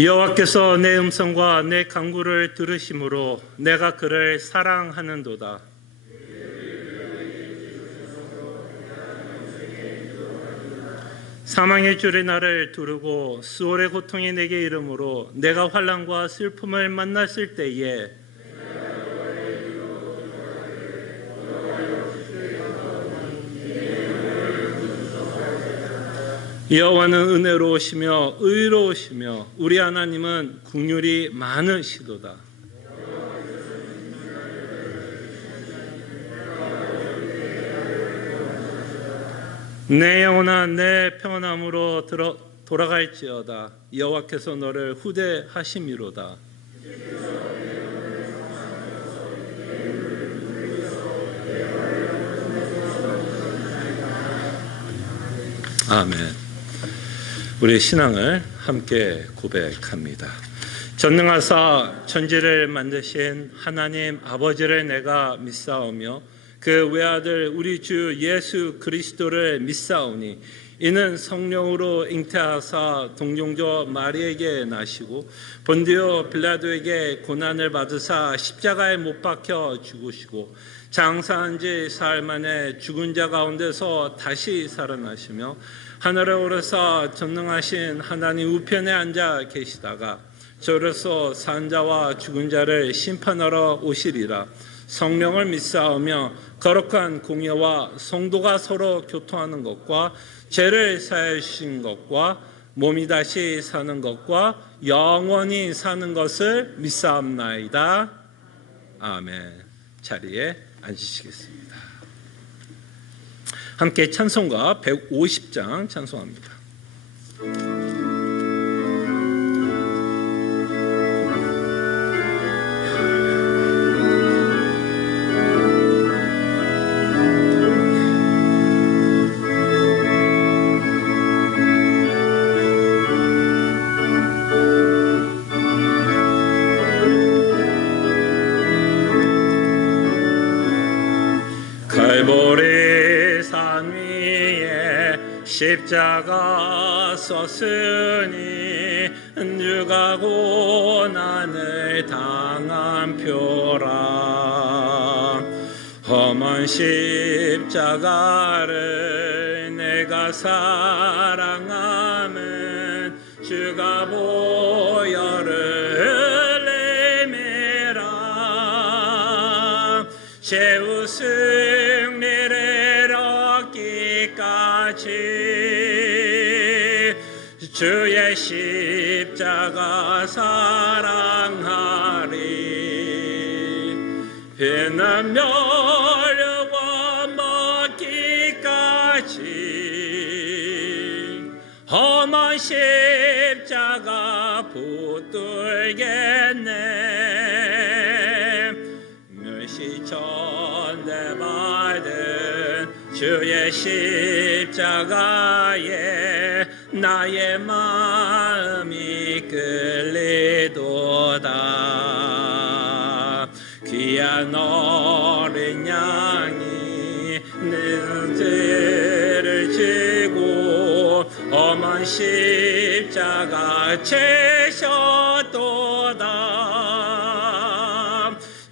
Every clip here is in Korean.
여호와께서 내 음성과 내 간구를 들으심으로 내가 그를 사랑하는도다. 사망의 줄이 나를 두르고 수월의 고통이 내게 이르므로 내가 환난과 슬픔을 만났을 때에 여호와는 은혜로우시며 의로우시며 우리 하나님은 긍휼이 많으시도다. 내 영혼아 내 평안함으로 돌아갈지어다. 여호와께서 너를 후대하심이로다. 아멘. 우리 신앙을 함께 고백합니다. 전능하사 천지를 만드신 하나님 아버지를 내가 믿사오며 그 외아들 우리 주 예수 그리스도를 믿사오니 이는 성령으로 잉태하사 동정녀 마리에게 나시고 본디오 빌라도에게 고난을 받으사 십자가에 못 박혀 죽으시고 장사한 지 사흘 만에 죽은 자 가운데서 다시 살아나시며 하늘에 오르사 전능하신 하나님 우편에 앉아 계시다가 저로서 산 자와 죽은 자를 심판하러 오시리라. 성령을 믿사오며 거룩한 공예와 성도가 서로 교통하는 것과 죄를 사하여 주신 것과 몸이 다시 사는 것과 영원히 사는 것을 믿사옵나이다. 아멘. 자리에 앉으시겠습니다. 함께 찬송가 150장 찬송합니다. 갈보리 산 위에 십자가 섰으니 누가 고난을 당한 표라. 험한 십자가를 내가 사랑함은 주가 보혈을 내매라. 최후 승리를 얻기까지 주의 십자가 사랑하리. 피나며 려와 먹기까지 험한 십자가 붙들겠네. 멸시 전대 받은 주의 십자가에 나의 마음이 끌리도다. 귀한 어린 양이 내 죄를 지고 험한 십자가 지셨도다.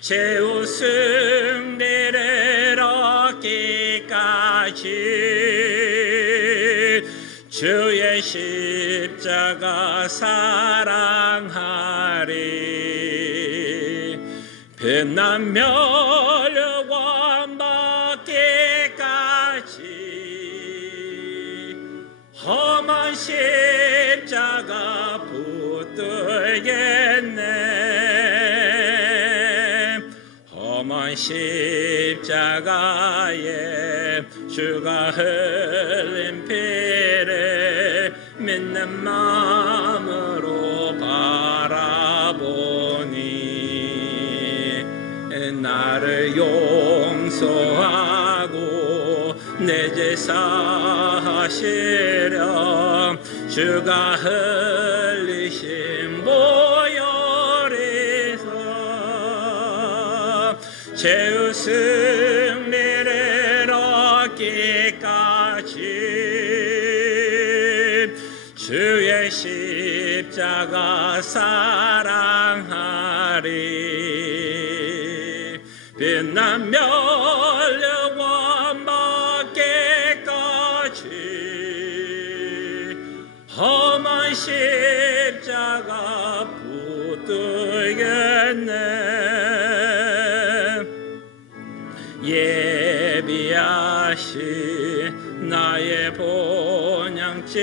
최후 승리를 얻기까지 주의 십자가 사랑하리. 빛난 멸관 받기까지 험한 십자가 붙들겠네. 험한 십자가에 주가 흘린 피를 믿는 마음으로 바라보니 나를 용서하고 내 죄 사하시려 주가 흘리신 보혈에서 최후 승리를 얻기까지 주의 십자가 십자가 사랑하리. 빛난 멸류관 받기까지 험한 십자가 붙들겠네. 예비하신 나의 본향집에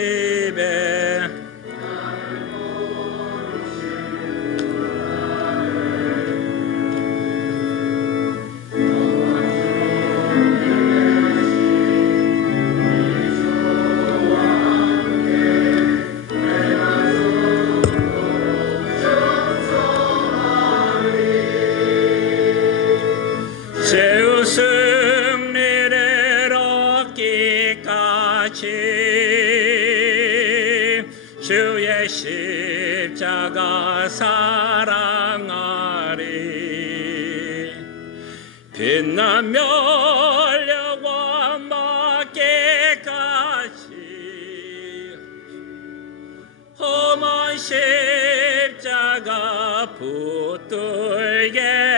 승리를 얻기까지 주의 십자가 사랑하리. 빛난 멸류관 받기까지 험한 십자가 붙들겠네.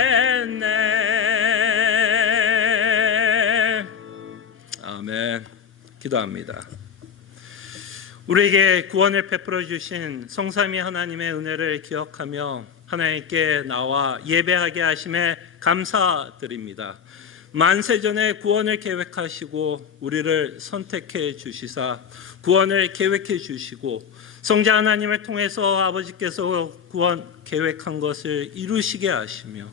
기도합니다. 우리에게 구원을 베풀어 주신 성삼위 하나님의 은혜를 기억하며 하나님께 나와 예배하게 하심에 감사드립니다. 만세전에 구원을 계획하시고 우리를 선택해 주시사 구원을 계획해 주시고 성자 하나님을 통해서 아버지께서 구원 계획한 것을 이루시게 하시며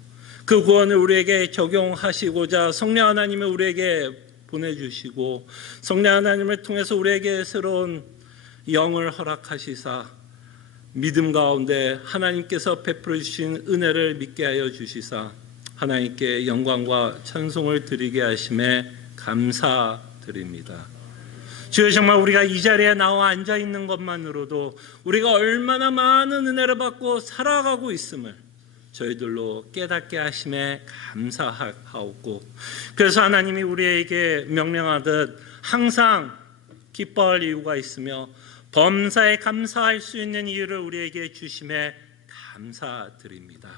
그 구원을 우리에게 적용하시고자 성령 하나님을 우리에게 보내주시고 성령 하나님을 통해서 우리에게 새로운 영을 허락하시사 믿음 가운데 하나님께서 베풀어 주신 은혜를 믿게 하여 주시사 하나님께 영광과 찬송을 드리게 하심에 감사드립니다. 주여, 정말 우리가 이 자리에 나와 앉아 있는 것만으로도 우리가 얼마나 많은 은혜를 받고 살아가고 있음을 저희들로 깨닫게 하심에 감사하옵고, 그래서 하나님이 우리에게 명령하듯 항상 기뻐할 이유가 있으며 범사에 감사할 수 있는 이유를 우리에게 주심에 감사드립니다.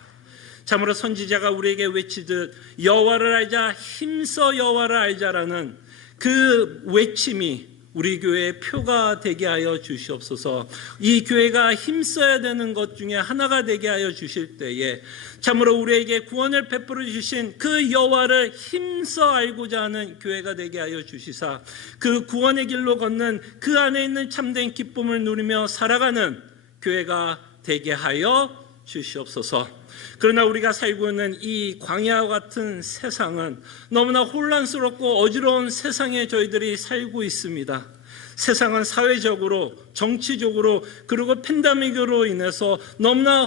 참으로 선지자가 우리에게 외치듯 여호와를 알자, 힘써 여호와를 알자라는 그 외침이 우리 교회의 표가 되게 하여 주시옵소서. 이 교회가 힘써야 되는 것 중에 하나가 되게 하여 주실 때에 참으로 우리에게 구원을 베풀어 주신 그 여호와를 힘써 알고자 하는 교회가 되게 하여 주시사 그 구원의 길로 걷는 그 안에 있는 참된 기쁨을 누리며 살아가는 교회가 되게 하여 주시옵소서. 그러나 우리가 살고 있는 이 광야와 같은 세상은 너무나 혼란스럽고 어지러운 세상에 저희들이 살고 있습니다. 세상은 사회적으로, 정치적으로, 그리고 팬데믹으로 인해서 너무나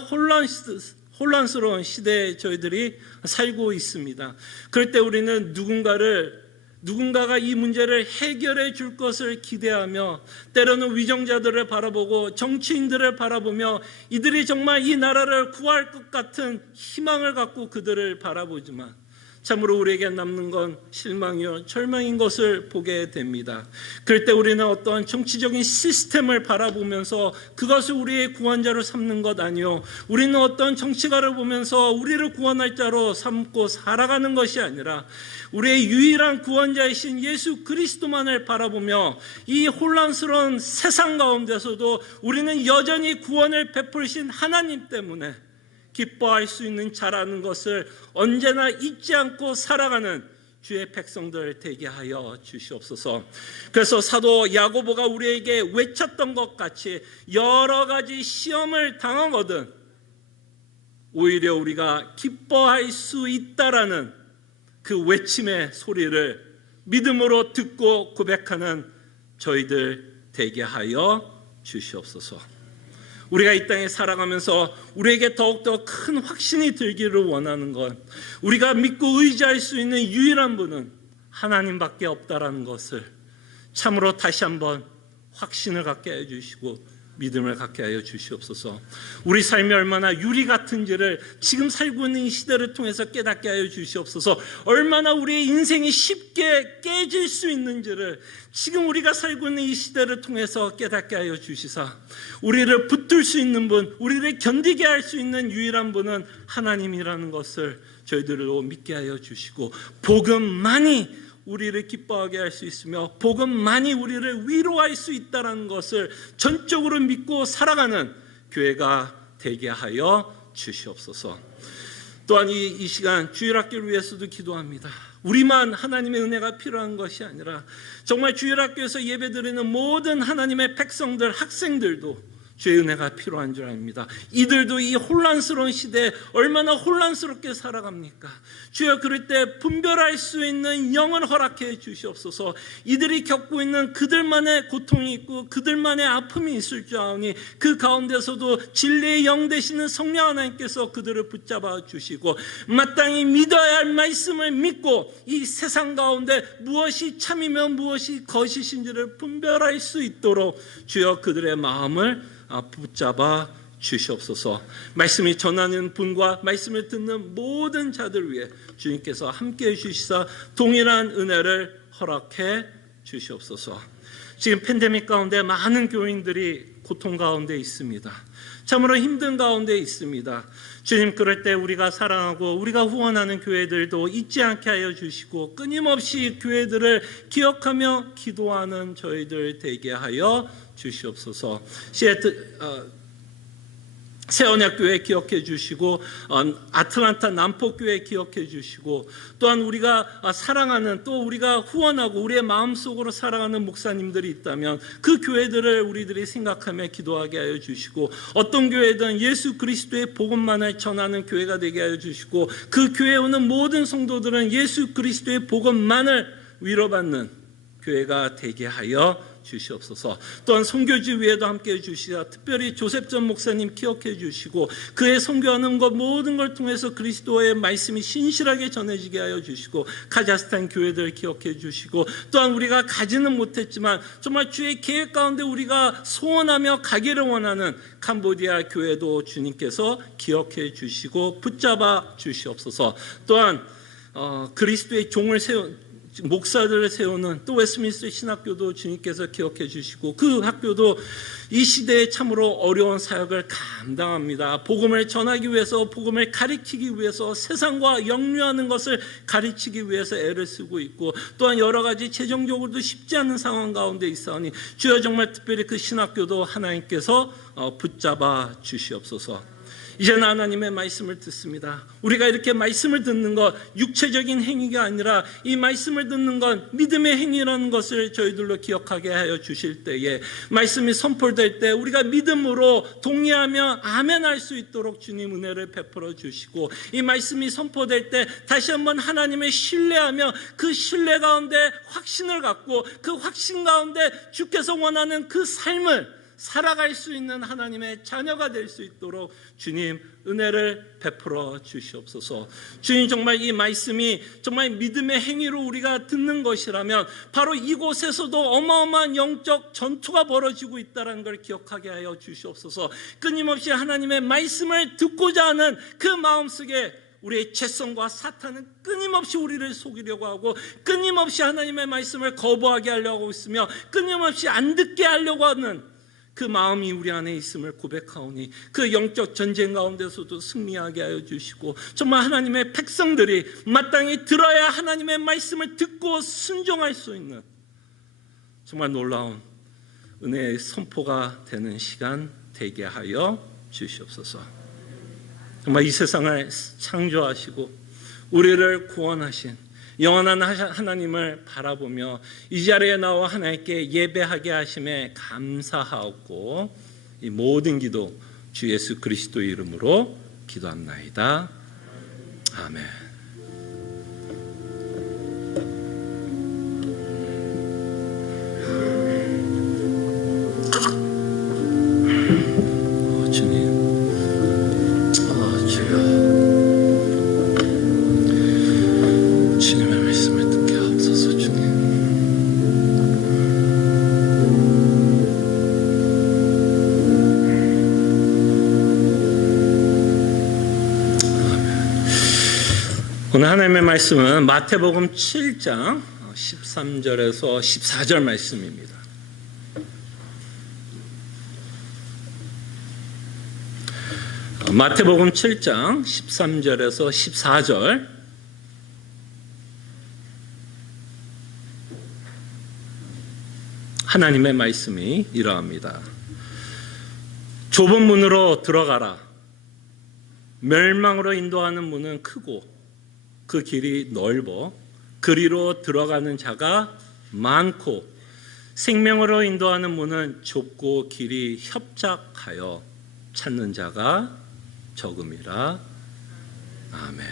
혼란스러운 시대에 저희들이 살고 있습니다. 그럴 때 우리는 누군가가 이 문제를 해결해 줄 것을 기대하며 때로는 위정자들을 바라보고 정치인들을 바라보며 이들이 정말 이 나라를 구할 것 같은 희망을 갖고 그들을 바라보지만 참으로 우리에게 남는 건 실망이요 절망인 것을 보게 됩니다. 그럴 때 우리는 어떤 정치적인 시스템을 바라보면서 그것을 우리의 구원자로 삼는 것 아니요, 우리는 어떤 정치가를 보면서 우리를 구원할 자로 삼고 살아가는 것이 아니라 우리의 유일한 구원자이신 예수 그리스도만을 바라보며 이 혼란스러운 세상 가운데서도 우리는 여전히 구원을 베푸신 하나님 때문에 기뻐할 수 있는 자라는 것을 언제나 잊지 않고 살아가는 주의 백성들 되게 하여 주시옵소서. 그래서 사도 야고보가 우리에게 외쳤던 것 같이 여러 가지 시험을 당하거든 오히려 우리가 기뻐할 수 있다라는 그 외침의 소리를 믿음으로 듣고 고백하는 저희들 되게 하여 주시옵소서. 우리가 이 땅에 살아가면서 우리에게 더욱더 큰 확신이 들기를 원하는 것, 우리가 믿고 의지할 수 있는 유일한 분은 하나님밖에 없다라는 것을 참으로 다시 한번 확신을 갖게 해주시고 믿음을 갖게 하여 주시옵소서. 우리 삶이 얼마나 유리 같은지를 지금 살고 있는 이 시대를 통해서 깨닫게 하여 주시옵소서. 얼마나 우리의 인생이 쉽게 깨질 수 있는지를 지금 우리가 살고 있는 이 시대를 통해서 깨닫게 하여 주시사, 우리를 붙들 수 있는 분, 우리를 견디게 할 수 있는 유일한 분은 하나님이라는 것을 저희들로 믿게 하여 주시고, 복음만이 우리를 기뻐하게 할 수 있으며 복음만이 우리를 위로할 수 있다는 것을 전적으로 믿고 살아가는 교회가 되게 하여 주시옵소서. 또한 이 시간 주일학교를 위해서도 기도합니다. 우리만 하나님의 은혜가 필요한 것이 아니라 정말 주일학교에서 예배드리는 모든 하나님의 백성들, 학생들도 주의 은혜가 필요한 줄 압니다. 이들도 이 혼란스러운 시대에 얼마나 혼란스럽게 살아갑니까? 주여, 그럴 때 분별할 수 있는 영을 허락해 주시옵소서. 이들이 겪고 있는 그들만의 고통이 있고 그들만의 아픔이 있을 줄 아오니 그 가운데서도 진리의 영 되시는 성령 하나님께서 그들을 붙잡아 주시고 마땅히 믿어야 할 말씀을 믿고 이 세상 가운데 무엇이 참이며 무엇이 거짓인지를 분별할 수 있도록 주여 그들의 마음을 붙잡아 주시옵소서. 말씀이 전하는 분과 말씀을 듣는 모든 자들 위해 주님께서 함께해 주시사 동일한 은혜를 허락해 주시옵소서. 지금 팬데믹 가운데 많은 교인들이 고통 가운데 있습니다. 참으로 힘든 가운데 있습니다. 주님, 그럴 때 우리가 사랑하고 우리가 후원하는 교회들도 잊지 않게 하여 주시고 끊임없이 교회들을 기억하며 기도하는 저희들 되게 하여 주시옵소서. 새언약교회 기억해 주시고 아틀란타 남포교회 기억해 주시고 또한 우리가 사랑하는, 또 우리가 후원하고 우리의 마음속으로 사랑하는 목사님들이 있다면 그 교회들을 우리들이 생각하며 기도하게 하여 주시고, 어떤 교회든 예수 그리스도의 복음만을 전하는 교회가 되게 하여 주시고 그 교회에 오는 모든 성도들은 예수 그리스도의 복음만을 위로받는 교회가 되게 하여 주시옵소서. 또한 선교지 위에도 함께해 주시사 특별히 조셉 전 목사님 기억해 주시고 그의 선교하는 것 모든 걸 통해서 그리스도의 말씀이 신실하게 전해지게 하여 주시고 카자흐스탄 교회들 기억해 주시고, 또한 우리가 가지는 못했지만 정말 주의 계획 가운데 우리가 소원하며 가기를 원하는 캄보디아 교회도 주님께서 기억해 주시고 붙잡아 주시옵소서. 또한 그리스도의 종을 목사들을 세우는 또 웨스트민스터 신학교도 주님께서 기억해 주시고 그 학교도 이 시대에 참으로 어려운 사역을 감당합니다. 복음을 전하기 위해서, 복음을 가르치기 위해서, 세상과 역류하는 것을 가르치기 위해서 애를 쓰고 있고 또한 여러 가지 재정적으로도 쉽지 않은 상황 가운데 있사오니 주여 정말 특별히 그 신학교도 하나님께서 붙잡아 주시옵소서. 이제는 하나님의 말씀을 듣습니다. 우리가 이렇게 말씀을 듣는 것 육체적인 행위가 아니라 이 말씀을 듣는 건 믿음의 행위라는 것을 저희들로 기억하게 하여 주실 때에 말씀이 선포될 때 우리가 믿음으로 동의하며 아멘할 수 있도록 주님 은혜를 베풀어 주시고, 이 말씀이 선포될 때 다시 한번 하나님을 신뢰하며 그 신뢰 가운데 확신을 갖고 그 확신 가운데 주께서 원하는 그 삶을 살아갈 수 있는 하나님의 자녀가 될 수 있도록 주님 은혜를 베풀어 주시옵소서. 주님, 정말 이 말씀이 정말 믿음의 행위로 우리가 듣는 것이라면 바로 이곳에서도 어마어마한 영적 전투가 벌어지고 있다는 걸 기억하게 하여 주시옵소서. 끊임없이 하나님의 말씀을 듣고자 하는 그 마음속에 우리의 죄성과 사탄은 끊임없이 우리를 속이려고 하고 끊임없이 하나님의 말씀을 거부하게 하려고 하고 있으며 끊임없이 안 듣게 하려고 하는 그 마음이 우리 안에 있음을 고백하오니 그 영적 전쟁 가운데서도 승리하게 하여 주시고 정말 하나님의 백성들이 마땅히 들어야 하나님의 말씀을 듣고 순종할 수 있는 정말 놀라운 은혜의 선포가 되는 시간 되게 하여 주시옵소서. 정말 이 세상을 창조하시고 우리를 구원하신 영원한 하나님을 바라보며 이 자리에 나와 하나님께 예배하게 하심에 감사하고 이 모든 기도 주 예수 그리스도의 이름으로 기도합나이다. 아멘. 오늘 하나님의 말씀은 마태복음 7장 13절에서 14절 말씀입니다. 마태복음 7장 13절에서 14절. 하나님의 말씀이 이러합니다. 좁은 문으로 들어가라. 멸망으로 인도하는 문은 크고 그 길이 넓어 그리로 들어가는 자가 많고 생명으로 인도하는 문은 좁고 길이 협착하여 찾는 자가 적음이라. 아멘.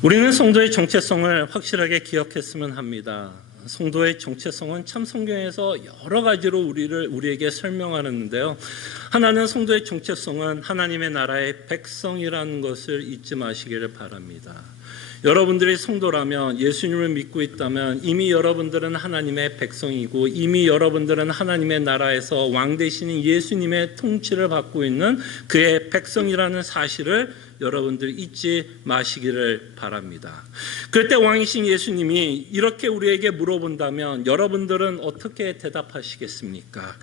우리는 성도의 정체성을 확실하게 기억했으면 합니다. 성도의 정체성은 참 성경에서 여러 가지로 우리에게 설명하는데요. 하나는 성도의 정체성은 하나님의 나라의 백성이라는 것을 잊지 마시기를 바랍니다. 여러분들이 성도라면, 예수님을 믿고 있다면 이미 여러분들은 하나님의 백성이고 이미 여러분들은 하나님의 나라에서 왕 되시는 예수님의 통치를 받고 있는 그의 백성이라는 사실을 여러분들 잊지 마시기를 바랍니다. 그럴 때 왕이신 예수님이 이렇게 우리에게 물어본다면 여러분들은 어떻게 대답하시겠습니까?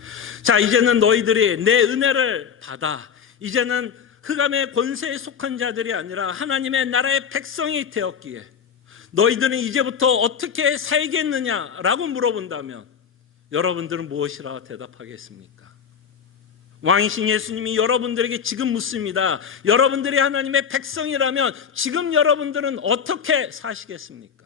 자, 이제는 너희들이 내 은혜를 받아. 이제는 흑암의 권세에 속한 자들이 아니라 하나님의 나라의 백성이 되었기에 너희들은 이제부터 어떻게 살겠느냐라고 물어본다면 여러분들은 무엇이라 대답하겠습니까? 왕이신 예수님이 여러분들에게 지금 묻습니다. 여러분들이 하나님의 백성이라면 지금 여러분들은 어떻게 사시겠습니까?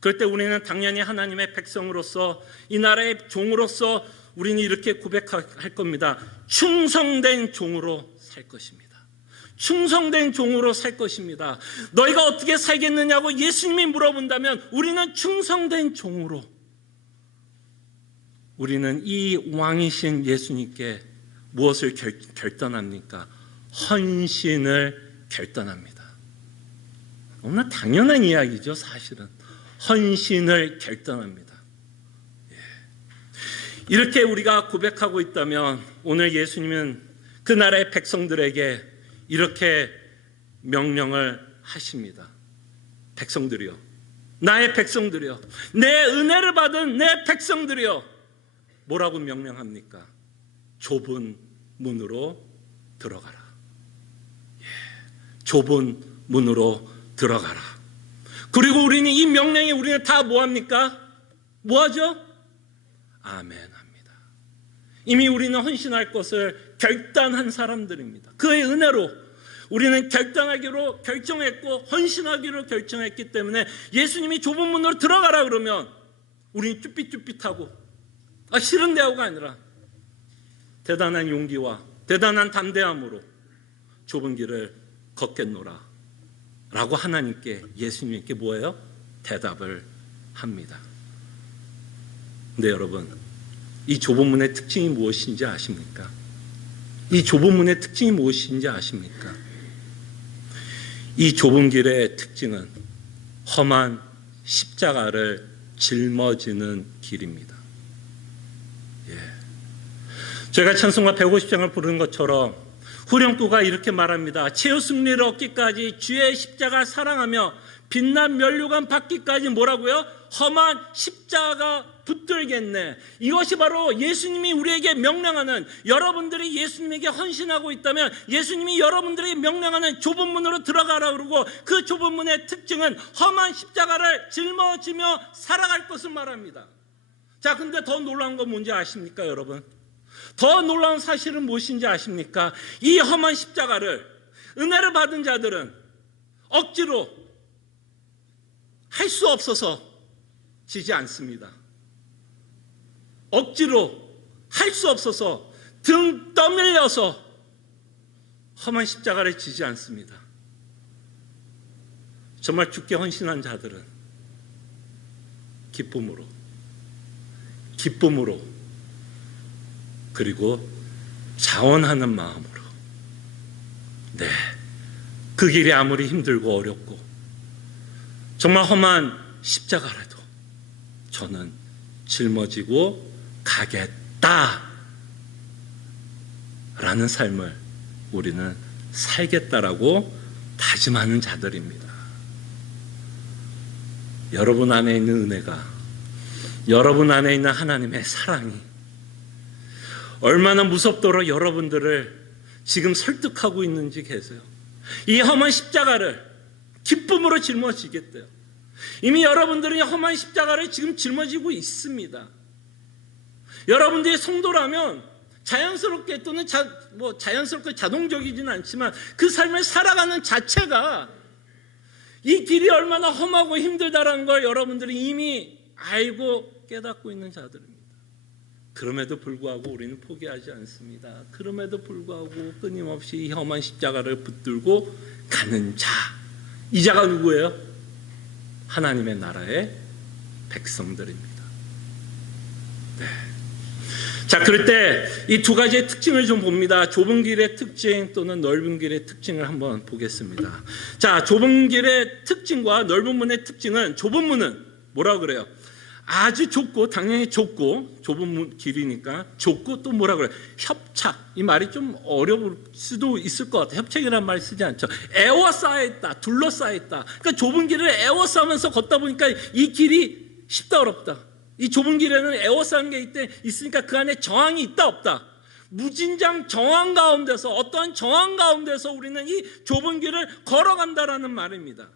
그럴 때 우리는 당연히 하나님의 백성으로서 이 나라의 종으로서 우리는 이렇게 고백할 겁니다. 충성된 종으로 살 것입니다. 충성된 종으로 살 것입니다. 너희가 어떻게 살겠느냐고 예수님이 물어본다면 우리는 충성된 종으로, 우리는 이 왕이신 예수님께 무엇을 결단합니까? 헌신을 결단합니다. 너무나 당연한 이야기죠, 사실은. 헌신을 결단합니다. 이렇게 우리가 고백하고 있다면 오늘 예수님은 그 나라의 백성들에게 이렇게 명령을 하십니다. 백성들이여, 나의 백성들이여, 내 은혜를 받은 내 백성들이여, 뭐라고 명령합니까? 좁은 문으로 들어가라. 좁은 문으로 들어가라. 그리고 우리는 이 명령에 우리는 다 뭐합니까? 뭐하죠? 아멘합니다. 이미 우리는 헌신할 것을 결단한 사람들입니다. 그의 은혜로 우리는 결단하기로 결정했고 헌신하기로 결정했기 때문에 예수님이 좁은 문으로 들어가라 그러면 우리는 쭈삣쭈삣하고 싫은데 하고가 아니라 대단한 용기와 대단한 담대함으로 좁은 길을 걷겠노라 라고 하나님께, 예수님께 뭐예요? 대답을 합니다. 근데 여러분, 이 좁은 문의 특징이 무엇인지 아십니까? 이 좁은 문의 특징이 무엇인지 아십니까? 이 좁은 길의 특징은 험한 십자가를 짊어지는 길입니다. 제가 찬송가 150장을 부르는 것처럼 후렴구가 이렇게 말합니다. 최후 승리를 얻기까지 주의 십자가 사랑하며 빛난 면류관 받기까지 뭐라고요? 험한 십자가 붙들겠네. 이것이 바로 예수님이 우리에게 명령하는, 여러분들이 예수님에게 헌신하고 있다면 예수님이 여러분들에게 명령하는 좁은 문으로 들어가라 그러고 그 좁은 문의 특징은 험한 십자가를 짊어지며 살아갈 것을 말합니다. 자, 근데 더 놀라운 건 뭔지 아십니까, 여러분? 더 놀라운 사실은 무엇인지 아십니까? 이 험한 십자가를 은혜를 받은 자들은 억지로 할 수 없어서 지지 않습니다. 억지로 할 수 없어서 등 떠밀려서 험한 십자가를 지지 않습니다. 정말 죽게 헌신한 자들은 기쁨으로 그리고 자원하는 마음으로, 그 길이 아무리 힘들고 어렵고 정말 험한 십자가라도 저는 짊어지고 가겠다 라는 삶을 우리는 살겠다라고 다짐하는 자들입니다. 여러분 안에 있는 은혜가, 여러분 안에 있는 하나님의 사랑이 얼마나 무섭도록 여러분들을 지금 설득하고 있는지 계세요. 이 험한 십자가를 기쁨으로 짊어지겠대요. 이미 여러분들은 험한 십자가를 지금 짊어지고 있습니다. 여러분들이 성도라면 자연스럽게 또는 자연스럽게 자동적이지는 않지만 그 삶을 살아가는 자체가 이 길이 얼마나 험하고 힘들다라는 걸 여러분들이 이미 알고 깨닫고 있는 자들입니다. 그럼에도 불구하고 우리는 포기하지 않습니다. 그럼에도 불구하고 끊임없이 이 험한 십자가를 붙들고 가는 자. 이 자가 누구예요? 하나님의 나라의 백성들입니다. 네. 자, 그럴 때 이 두 가지의 특징을 좀 봅니다. 좁은 길의 특징 또는 넓은 길의 특징을 한번 보겠습니다. 자, 좁은 길의 특징과 넓은 문의 특징은, 좁은 문은 뭐라고 그래요? 아주 좁고, 당연히 좁고, 좁은 문 길이니까 좁고, 또 뭐라 그래요? 협착. 이 말이 좀 어려울 수도 있을 것 같아요. 협착이라는 말 쓰지 않죠. 에워싸여있다, 둘러싸여있다. 그러니까 좁은 길을 에워싸면서 걷다 보니까 이 길이 쉽다 어렵다. 이 좁은 길에는 에워싸는 게 있으니까 그 안에 정황이 있다 없다. 무진장 정황 가운데서, 어떠한 정황 가운데서 우리는 이 좁은 길을 걸어간다라는 말입니다.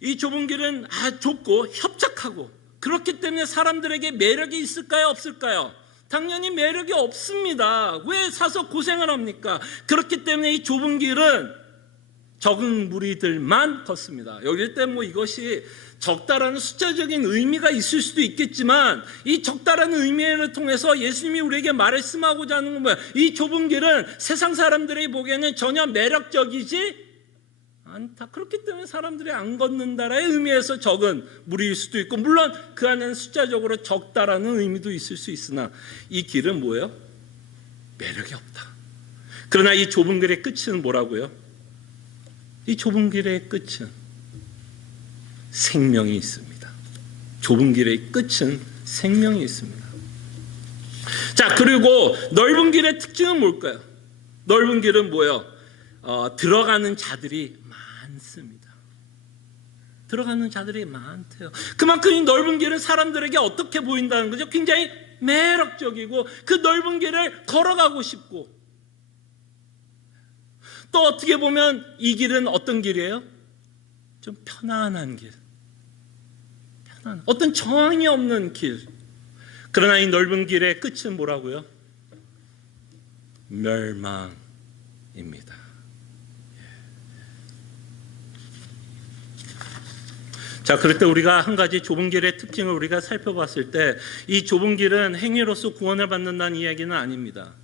이 좁은 길은 좁고 협착하고, 그렇기 때문에 사람들에게 매력이 있을까요, 없을까요? 당연히 매력이 없습니다. 왜 사서 고생을 합니까? 그렇기 때문에 이 좁은 길은 적은 무리들만 걷습니다. 여기 때 이것이 적다라는 숫자적인 의미가 있을 수도 있겠지만, 이 적다라는 의미를 통해서 예수님이 우리에게 말씀하고자 하는 건 뭐야? 이 좁은 길은 세상 사람들이 보기에는 전혀 매력적이지 않다. 그렇기 때문에 사람들이 안 걷는다라는 의미에서 적은 무리일 수도 있고, 물론 그 안에는 숫자적으로 적다라는 의미도 있을 수 있으나, 이 길은 뭐예요? 매력이 없다. 그러나 이 좁은 길의 끝은 뭐라고요? 이 좁은 길의 끝은 생명이 있습니다. 좁은 길의 끝은 생명이 있습니다. 자, 그리고 넓은 길의 특징은 뭘까요? 넓은 길은 뭐예요? 들어가는 자들이 많습니다. 들어가는 자들이 많대요. 그만큼 이 넓은 길은 사람들에게 어떻게 보인다는 거죠? 굉장히 매력적이고, 그 넓은 길을 걸어가고 싶고, 또 어떻게 보면 이 길은 어떤 길이에요? 좀 편안한 길, 어떤 정황이 없는 길. 그러나 이 넓은 길의 끝은 뭐라고요? 멸망입니다. 자, 그럴 때 우리가 한 가지 좁은 길의 특징을 우리가 살펴봤을 때, 이 좁은 길은 행위로서 구원을 받는다는 이야기는 아닙니다.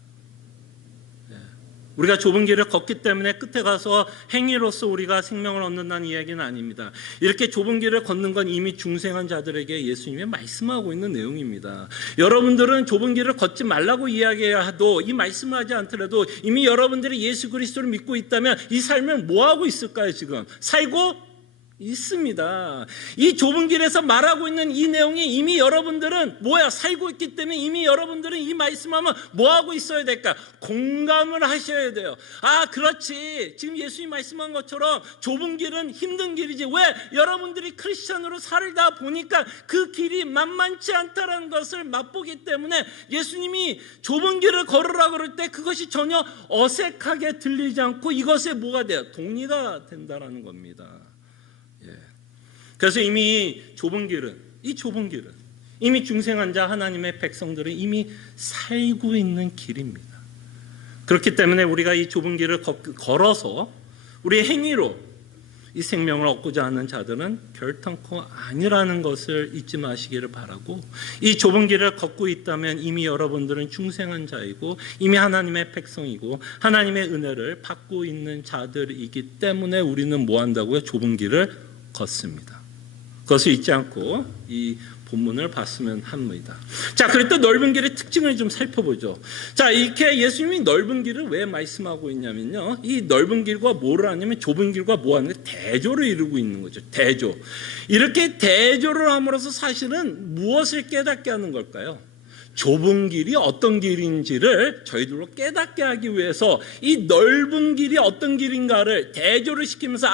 우리가 좁은 길을 걷기 때문에 끝에 가서 행위로서 우리가 생명을 얻는다는 이야기는 아닙니다. 이렇게 좁은 길을 걷는 건 이미 중생한 자들에게 예수님이 말씀하고 있는 내용입니다. 여러분들은 좁은 길을 걷지 말라고 이야기해도, 이 말씀을 하지 않더라도 이미 여러분들이 예수 그리스도를 믿고 있다면 이 삶을 뭐하고 있을까요? 지금 살고 있습니다. 이 좁은 길에서 말하고 있는 이 내용이 이미 여러분들은 살고 있기 때문에 이미 여러분들은 이 말씀하면 뭐하고 있어야 될까? 공감을 하셔야 돼요. 그렇지. 지금 예수님이 말씀한 것처럼 좁은 길은 힘든 길이지. 왜? 여러분들이 크리스찬으로 살다 보니까 그 길이 만만치 않다는 것을 맛보기 때문에 예수님이 좁은 길을 걸으라 그럴 때 그것이 전혀 어색하게 들리지 않고 이것에 뭐가 돼요? 동의가 된다는 겁니다. 그래서 이미 좁은 길은 이미 중생한 자 하나님의 백성들은 이미 살고 있는 길입니다. 그렇기 때문에 우리가 이 좁은 길을 걸어서 우리의 행위로 이 생명을 얻고자 하는 자들은 결탄코 아니라는 것을 잊지 마시기를 바라고, 이 좁은 길을 걷고 있다면 이미 여러분들은 중생한 자이고 이미 하나님의 백성이고 하나님의 은혜를 받고 있는 자들이기 때문에 우리는 뭐 한다고요? 좁은 길을 걷습니다. 그것을 잊지 않고 이 본문을 봤으면 합니다. 자, 그랬더니 넓은 길의 특징을 좀 살펴보죠. 자, 이렇게 예수님이 넓은 길을 왜 말씀하고 있냐면요, 이 넓은 길과 뭐를 하냐면 좁은 길과 뭐 하는 게 대조를 이루고 있는 거죠. 대조. 이렇게 대조를 함으로써 사실은 무엇을 깨닫게 하는 걸까요? 좁은 길이 어떤 길인지를 저희들로 깨닫게 하기 위해서 이 넓은 길이 어떤 길인가를 대조를 시키면서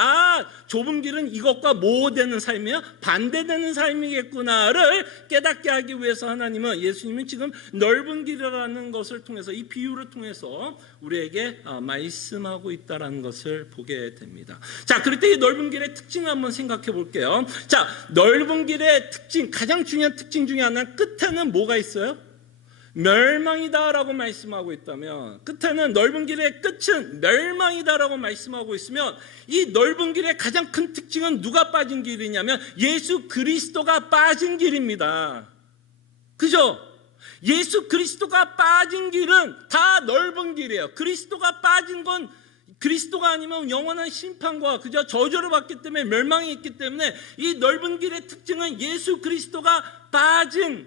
좁은 길은 이것과 모호되는 삶이야? 반대되는 삶이겠구나를 깨닫게 하기 위해서 하나님은 예수님은 지금 넓은 길이라는 것을 통해서 이 비유를 통해서 우리에게 말씀하고 있다는 것을 보게 됩니다. 자, 그럴 때 이 넓은 길의 특징을 한번 생각해 볼게요. 자, 넓은 길의 특징, 가장 중요한 특징 중에 하나는 끝에는 뭐가 있어요? 멸망이다라고 말씀하고 있다면, 끝에는 넓은 길의 끝은 멸망이다라고 말씀하고 있으면, 이 넓은 길의 가장 큰 특징은 누가 빠진 길이냐면 예수 그리스도가 빠진 길입니다. 그죠? 예수 그리스도가 빠진 길은 다 넓은 길이에요. 그리스도가 빠진 건 그리스도가 아니면 영원한 심판과 그저 저주를 받기 때문에 멸망이 있기 때문에 이 넓은 길의 특징은 예수 그리스도가 빠진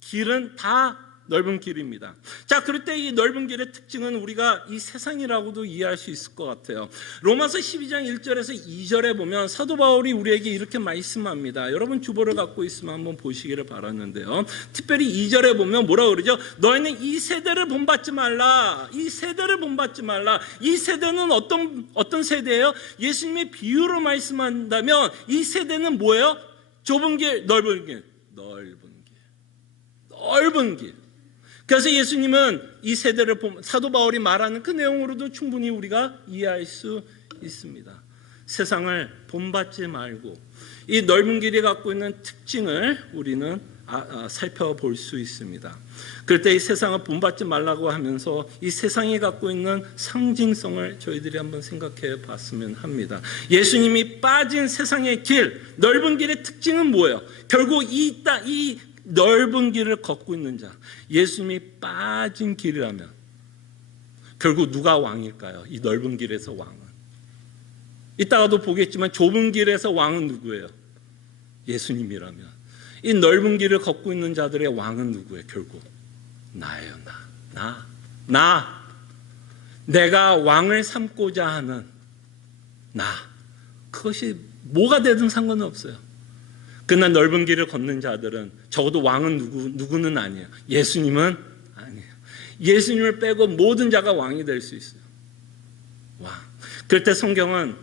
길은 다 넓은 길입니다. 자, 그럴 때 이 넓은 길의 특징은 우리가 이 세상이라고도 이해할 수 있을 것 같아요. 로마서 12장 1절에서 2절에 보면 사도 바울이 우리에게 이렇게 말씀합니다. 여러분 주보를 갖고 있으면 한번 보시기를 바라는데요. 특별히 2절에 보면 뭐라고 그러죠? 너희는 이 세대를 본받지 말라. 이 세대를 본받지 말라. 이 세대는 어떤 세대예요? 예수님의 비유로 말씀한다면 이 세대는 뭐예요? 좁은 길, 넓은 길. 넓은 길. 그래서 예수님은 이 세대를 사도 바울이 말하는 그 내용으로도 충분히 우리가 이해할 수 있습니다. 세상을 본받지 말고 이 넓은 길이 갖고 있는 특징을 우리는 살펴볼 수 있습니다. 그럴 때 이 세상을 본받지 말라고 하면서 이 세상이 갖고 있는 상징성을 저희들이 한번 생각해 봤으면 합니다. 예수님이 빠진 세상의 길, 넓은 길의 특징은 뭐예요? 결국 이 넓은 길을 걷고 있는 자, 예수님이 빠진 길이라면 결국 누가 왕일까요? 이 넓은 길에서 왕은. 이따가도 보겠지만 좁은 길에서 왕은 누구예요? 예수님이라면 이 넓은 길을 걷고 있는 자들의 왕은 누구예요? 결국 나예요. 나. 내가 왕을 삼고자 하는 나. 그것이 뭐가 되든 상관은 없어요. 그러나 넓은 길을 걷는 자들은 적어도 왕은 누구는 아니에요. 예수님은 아니에요. 예수님을 빼고 모든 자가 왕이 될 수 있어요. 왕. 그럴 때 성경은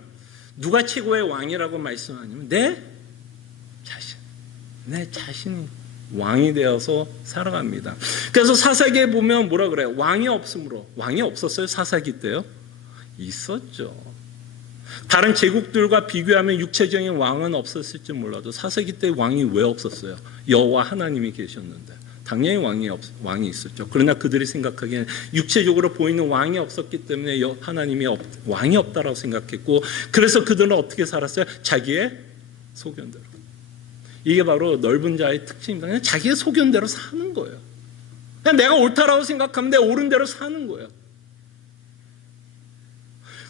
누가 최고의 왕이라고 말씀하냐면 내 자신이 왕이 되어서 살아갑니다. 그래서 사사기에 보면 뭐라 그래요? 왕이 없었어요? 사사기 때요? 있었죠. 다른 제국들과 비교하면 육체적인 왕은 없었을지 몰라도 사사기 때 왕이 왜 없었어요? 여호와 하나님이 계셨는데 당연히 왕이 있었죠. 그러나 그들이 생각하기에는 육체적으로 보이는 왕이 없었기 때문에 하나님이 왕이 없다라고 생각했고, 그래서 그들은 어떻게 살았어요? 자기의 소견대로. 이게 바로 넓은 자의 특징입니다. 그냥 자기의 소견대로 사는 거예요. 그냥 내가 옳다라고 생각하면 내 옳은 대로 사는 거예요.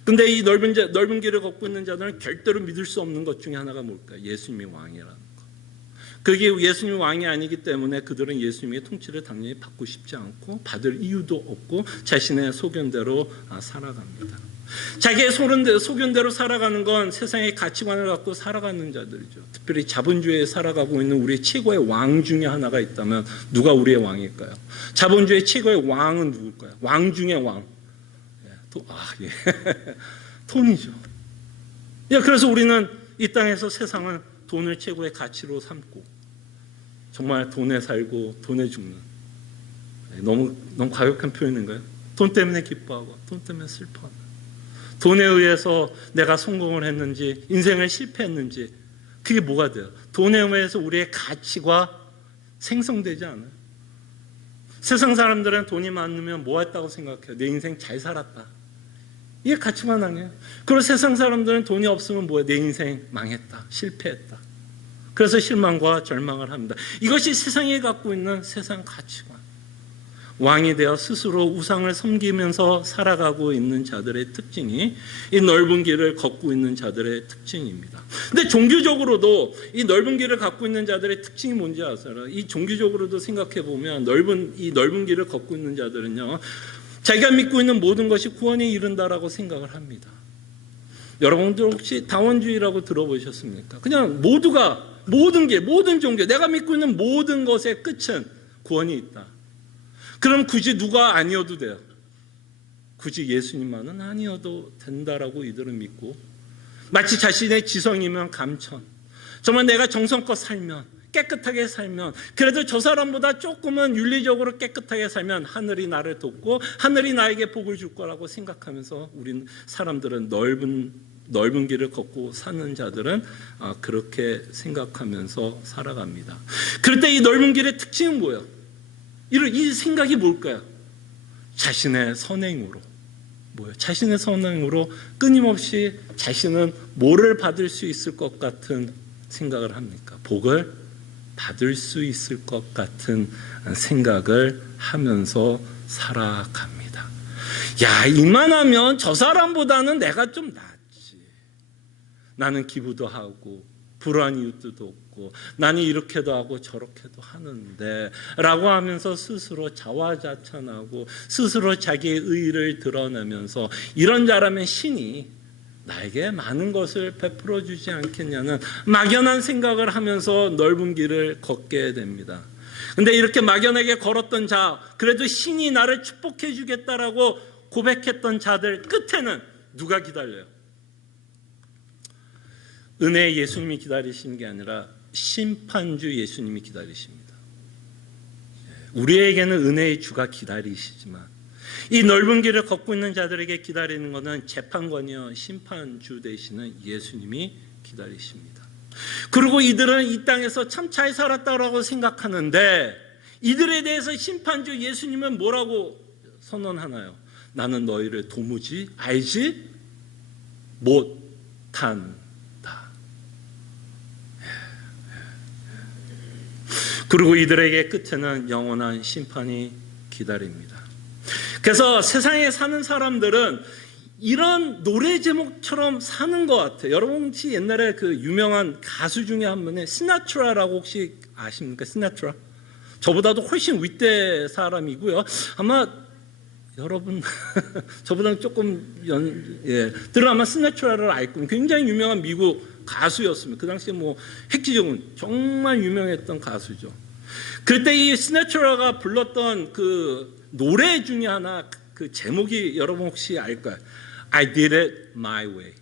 근데 이 넓은 길을 걷고 있는 자들은 절대로 믿을 수 없는 것 중에 하나가 뭘까요? 예수님이 왕이라는 것. 그게 예수님이 왕이 아니기 때문에 그들은 예수님의 통치를 당연히 받고 싶지 않고 받을 이유도 없고 자신의 소견대로 살아갑니다. 자기의 소견대로 살아가는 건 세상의 가치관을 갖고 살아가는 자들이죠. 특별히 자본주의에 살아가고 있는 우리의 최고의 왕 중에 하나가 있다면 누가 우리의 왕일까요? 자본주의 최고의 왕은 누굴까요? 왕 중의 왕. 돈이죠. 그래서 우리는 이 땅에서 세상은 돈을 최고의 가치로 삼고 정말 돈에 살고 돈에 죽는, 너무 과격한 표현인가요? 돈 때문에 기뻐하고 돈 때문에 슬퍼하는, 돈에 의해서 내가 성공을 했는지 인생을 실패했는지 그게 뭐가 돼요? 돈에 의해서 우리의 가치가 생성되지 않아요. 세상 사람들은 돈이 많으면 뭐 했다고 생각해요? 내 인생 잘 살았다. 이게 가치관 아니에요. 그리고 세상 사람들은 돈이 없으면 뭐예요? 내 인생 망했다, 실패했다. 그래서 실망과 절망을 합니다. 이것이 세상이 갖고 있는 세상 가치관. 왕이 되어 스스로 우상을 섬기면서 살아가고 있는 자들의 특징이 이 넓은 길을 걷고 있는 자들의 특징입니다. 근데 종교적으로도 이 넓은 길을 갖고 있는 자들의 특징이 뭔지 아세요? 이 종교적으로도 생각해 보면 이 넓은 길을 걷고 있는 자들은요, 자기가 믿고 있는 모든 것이 구원에 이른다라고 생각을 합니다. 여러분들 혹시 다원주의라고 들어보셨습니까? 그냥 모든 종교, 내가 믿고 있는 모든 것의 끝은 구원이 있다. 그럼 굳이 누가 아니어도 돼요. 굳이 예수님만은 아니어도 된다라고 이들은 믿고, 마치 자신의 지성이면 감천, 정말 내가 정성껏 살면, 깨끗하게 살면, 그래도 저 사람보다 조금은 윤리적으로 깨끗하게 살면 하늘이 나를 돕고 하늘이 나에게 복을 줄 거라고 생각하면서 우린 사람들은 넓은 길을 걷고 사는 자들은 그렇게 생각하면서 살아갑니다. 그럴 때 이 넓은 길의 특징은 뭐예요? 이 생각이 뭘까요? 자신의 선행으로. 뭐예요? 자신의 선행으로 끊임없이 자신은 뭐를 받을 수 있을 것 같은 생각을 합니까? 복을 받을 수 있을 것 같은 생각을 하면서 살아갑니다. 야, 이만하면 저 사람보다는 내가 좀 낫지. 나는 기부도 하고 불우한 이웃도 없고 나는 이렇게도 하고 저렇게도 하는데 라고 하면서 스스로 자화자찬하고 스스로 자기의 의의를 드러내면서 이런 자라면 신이 나에게 많은 것을 베풀어 주지 않겠냐는 막연한 생각을 하면서 넓은 길을 걷게 됩니다. 근데 이렇게 막연하게 걸었던 자, 그래도 신이 나를 축복해 주겠다라고 고백했던 자들 끝에는 누가 기다려요? 은혜의 예수님이 기다리시는 게 아니라 심판주 예수님이 기다리십니다. 우리에게는 은혜의 주가 기다리시지만 이 넓은 길을 걷고 있는 자들에게 기다리는 것은 재판관이요 심판주 되시는 예수님이 기다리십니다. 그리고 이들은 이 땅에서 참 잘 살았다고 생각하는데 이들에 대해서 심판주 예수님은 뭐라고 선언하나요? 나는 너희를 도무지 알지 못한다. 그리고 이들에게 끝에는 영원한 심판이 기다립니다. 그래서 세상에 사는 사람들은 이런 노래 제목처럼 사는 것 같아요. 여러분 혹시 옛날에 그 유명한 가수 중에 한 분의 시나트라라고 혹시 아십니까? 시나트라? 저보다도 훨씬 윗대 사람이고요. 아마 여러분 저보다는 조금 들은 아마 시나트라를 알 겁니다. 굉장히 유명한 미국 가수였습니다. 그 당시에 뭐 획기적인 정말 유명했던 가수죠. 그때 이 시나트라가 불렀던 그 노래 중에 하나 그 제목이 여러분 혹시 알까요? I did it my way.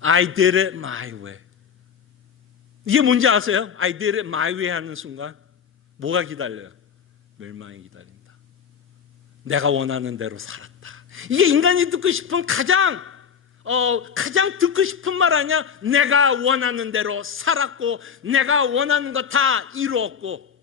I did it my way. 이게 뭔지 아세요? I did it my way 하는 순간 뭐가 기다려요? 멸망이 기다린다. 내가 원하는 대로 살았다. 이게 인간이 듣고 싶은 가장 듣고 싶은 말 아니야? 내가 원하는 대로 살았고 내가 원하는 거 다 이루었고